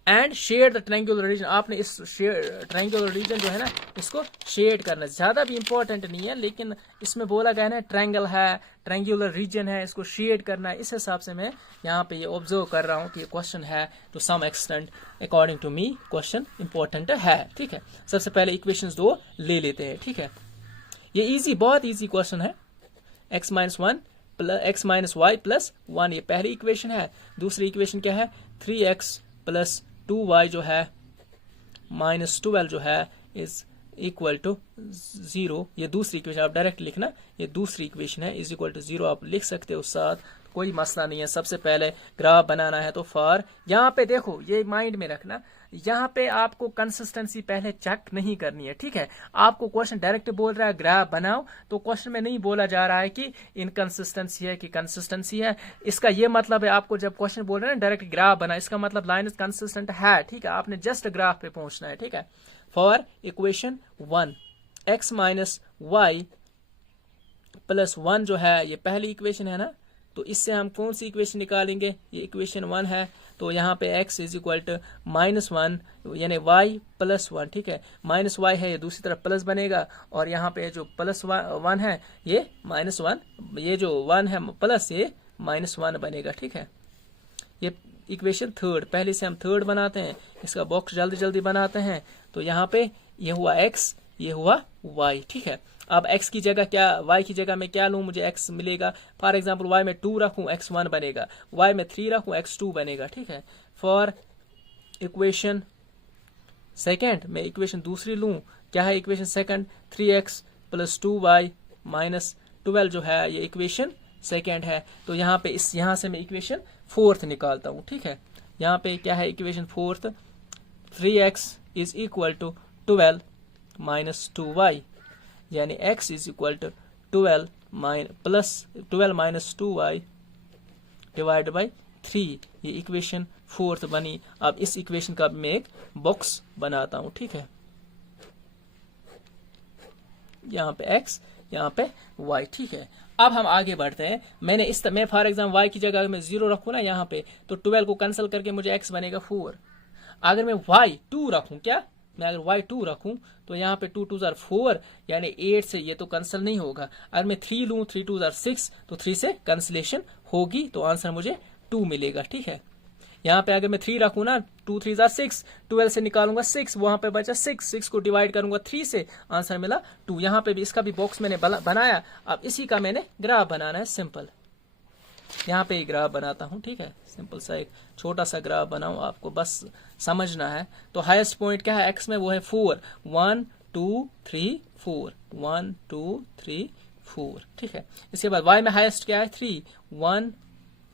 and shade the triangular region, आपने इस ट्रायंगुलर रीजन जो है ना इसको शेड करना। ज्यादा भी इंपॉर्टेंट नहीं है, लेकिन इसमें बोला गया ना ट्रायंगल है, ट्रायंगुलर रीजन है, इसको शेड करना है। इस हिसाब से मैं यहाँ पे ये ऑब्जर्व कर रहा हूँ कि क्वेश्चन है to some extent, according to me question important है, ठीक है। सबसे पहले इक्वेशंस 2 ले लेते हैं, ठीक है। ये इजी, बहुत इजी क्वेश्चन है। x - 1 plus x - y plus 1, ये पहली इक्वेशन है। दूसरी इक्वेशन क्या है, 3x प्लस 2y जो है -12 जो है इज इक्वल टू 0। ये दूसरी इक्वेशन, आप डायरेक्ट लिखना, ये दूसरी इक्वेशन है, इज इक्वल टू 0 आप लिख सकते हो साथ, कोई मसला नहीं है। सबसे पहले ग्राफ बनाना है तो फॉर, यहाँ पे देखो ये माइंड में रखना, यहाँ पे आपको कंसिस्टेंसी पहले चेक नहीं करनी है, ठीक है। आपको क्वेश्चन डायरेक्ट बोल रहा है ग्राफ बनाओ, तो क्वेश्चन में नहीं बोला जा रहा है कि इनकंसिस्टेंसी है कि कंसिस्टेंसी है। इसका ये मतलब है, आपको जब क्वेश्चन बोल रहे हैं डायरेक्ट ग्राफ बना, इसका मतलब लाइन कंसिस्टेंट है, ठीक है। आपने जस्ट ग्राफ पे पहुंचना है, ठीक है। For equation 1 x - y plus 1 जो है ये पहली इक्वेशन है ना, तो इससे हम कौन सी इक्वेशन निकालेंगे, ये इक्वेशन 1 है। तो यहाँ पे x इज इक्वल टू -1 यानी y प्लस 1, ठीक है। -y है, ये दूसरी तरफ प्लस बनेगा, और यहाँ पे जो प्लस 1 है ये -1, ये जो 1 है प्लस ये -1 बनेगा, ठीक है। ये इक्वेशन 3, पहले से हम 3 बनाते हैं, इसका बॉक्स जल्दी बनाते हैं। तो यहाँ पे ये हुआ x, ये हुआ y, ठीक है। अब x की जगह क्या, y की जगह में क्या लूँ, मुझे x मिलेगा। फॉर एग्जाम्पल y में 2 रखूँ x 1 बनेगा, y में 3 रखूँ x 2 बनेगा। ठीक है, फॉर इक्वेशन सेकेंड मैं इक्वेशन दूसरी लूँ, क्या है इक्वेशन सेकेंड, 3x + 2y - 12 जो है ये इक्वेशन सेकेंड है। तो यहाँ पे यहाँ से मैं इक्वेशन फोर्थ निकालता हूँ। ठीक है, यहाँ पे क्या है इक्वेशन फोर्थ, 3x = 12 - 2y, यानी x = 12 - 2y / 3, ये इक्वेशन फोर्थ बनी। अब इस इक्वेशन का मैं एक बॉक्स बनाता हूं। ठीक है, यहाँ पे x, यहाँ पे y। ठीक है, अब हम आगे बढ़ते हैं। मैं फॉर एग्जाम्पल y की जगह में 0 रखूँ ना यहाँ पे, तो 12 को कैंसिल करके मुझे x बनेगा 4। अगर मैं y 2 रखूँ, क्या मैं अगर y 2 रखूँ तो यहाँ पे 2 2 4, यानी 8 से ये तो कैंसिल नहीं होगा। अगर मैं 3 लूँ, 3 2 6, तो 3 से कैंसिलेशन होगी, तो आंसर मुझे 2 मिलेगा। ठीक है, यहाँ पे अगर मैं 3 रखूँ ना, 2 3 6, 12 से निकालूंगा 6, वहां पे बचा 6 को डिवाइड करूंगा 3 से, आंसर मिला 2। यहाँ पे भी इसका भी बॉक्स मैंने बनाया। अब इसी का मैंने ग्राफ बनाना है सिंपल, यहाँ पे ग्राफ बनाता हूँ। ठीक है, सिंपल सा एक छोटा सा ग्राफ बनाऊं, आपको बस समझना है। तो हाईएस्ट पॉइंट क्या है x में, वो है 4, 1 2 3 4, 1 2 3 4। ठीक है, इसके बाद y में हाईएस्ट क्या है, 3, 1,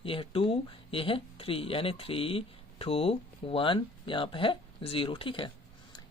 ये है 2, ये है 3, यानी 3 2 1, यहाँ पे है 0। ठीक है,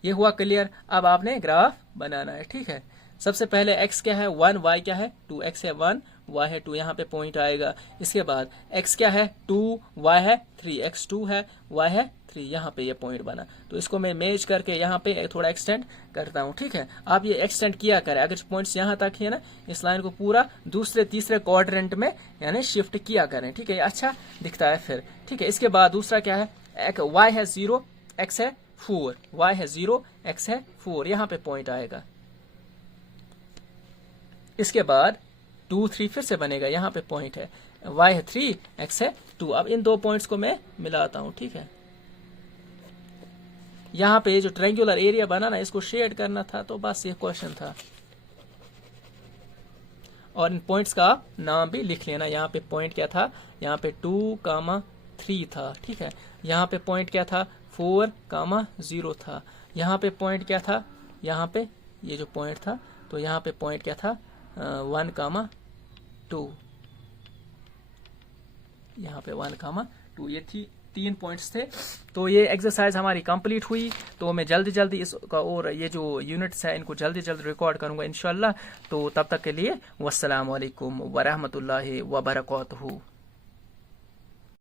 ये हुआ क्लियर। अब आपने ग्राफ बनाना है। ठीक है, सबसे पहले x क्या है 1, y क्या है 2, x है 1, y है 2, यहाँ पे पॉइंट आएगा। इसके बाद x क्या है 2, y है 3, x 2 है, y है 3, यहाँ पे ये पॉइंट बना। तो इसको मैं मेज करके यहाँ पे थोड़ा एक्सटेंड करता हूँ। ठीक है, आप ये एक्सटेंड किया करें, अगर पॉइंट्स यहाँ तक है ना, इस लाइन को पूरा दूसरे तीसरे क्वाड्रेंट में यानी शिफ्ट किया करें। ठीक है, ये अच्छा दिखता है फिर। ठीक है, इसके बाद दूसरा क्या है, y है 0, x है 4, y है 0, x है 4, यहाँ पे पॉइंट आएगा। इसके बाद 2 3 फिर से बनेगा, यहाँ पे पॉइंट है, y है 3, x है 2। अब इन दो पॉइंट्स को मैं मिलाता हूँ। ठीक है, यहाँ पे जो ट्रायंगुलर एरिया बना ना, इसको शेड करना था, तो बस ये क्वेश्चन था। और इन पॉइंट्स का नाम भी लिख लेना। यहाँ पे पॉइंट क्या था, यहाँ पे 2, 3 था। ठीक है, यहाँ पे पॉइंट क्या था, 4, 0 था। यहाँ पे पॉइंट क्या था, यहाँ पे ये जो पॉइंट था, तो यहाँ पे पॉइंट क्या था, 1, 2, यहाँ पे 1, 2, ये 3 पॉइंट्स थे। तो ये एक्सरसाइज हमारी कंप्लीट हुई। तो मैं जल्दी जल्दी इसका और ये जो यूनिट्स है इनको जल्दी जल्दी रिकॉर्ड करूंगा इंशाल्लाह। तो तब तक के लिए वस्सलाम वालेकुम व रहमतुल्लाहि व बरकातहू।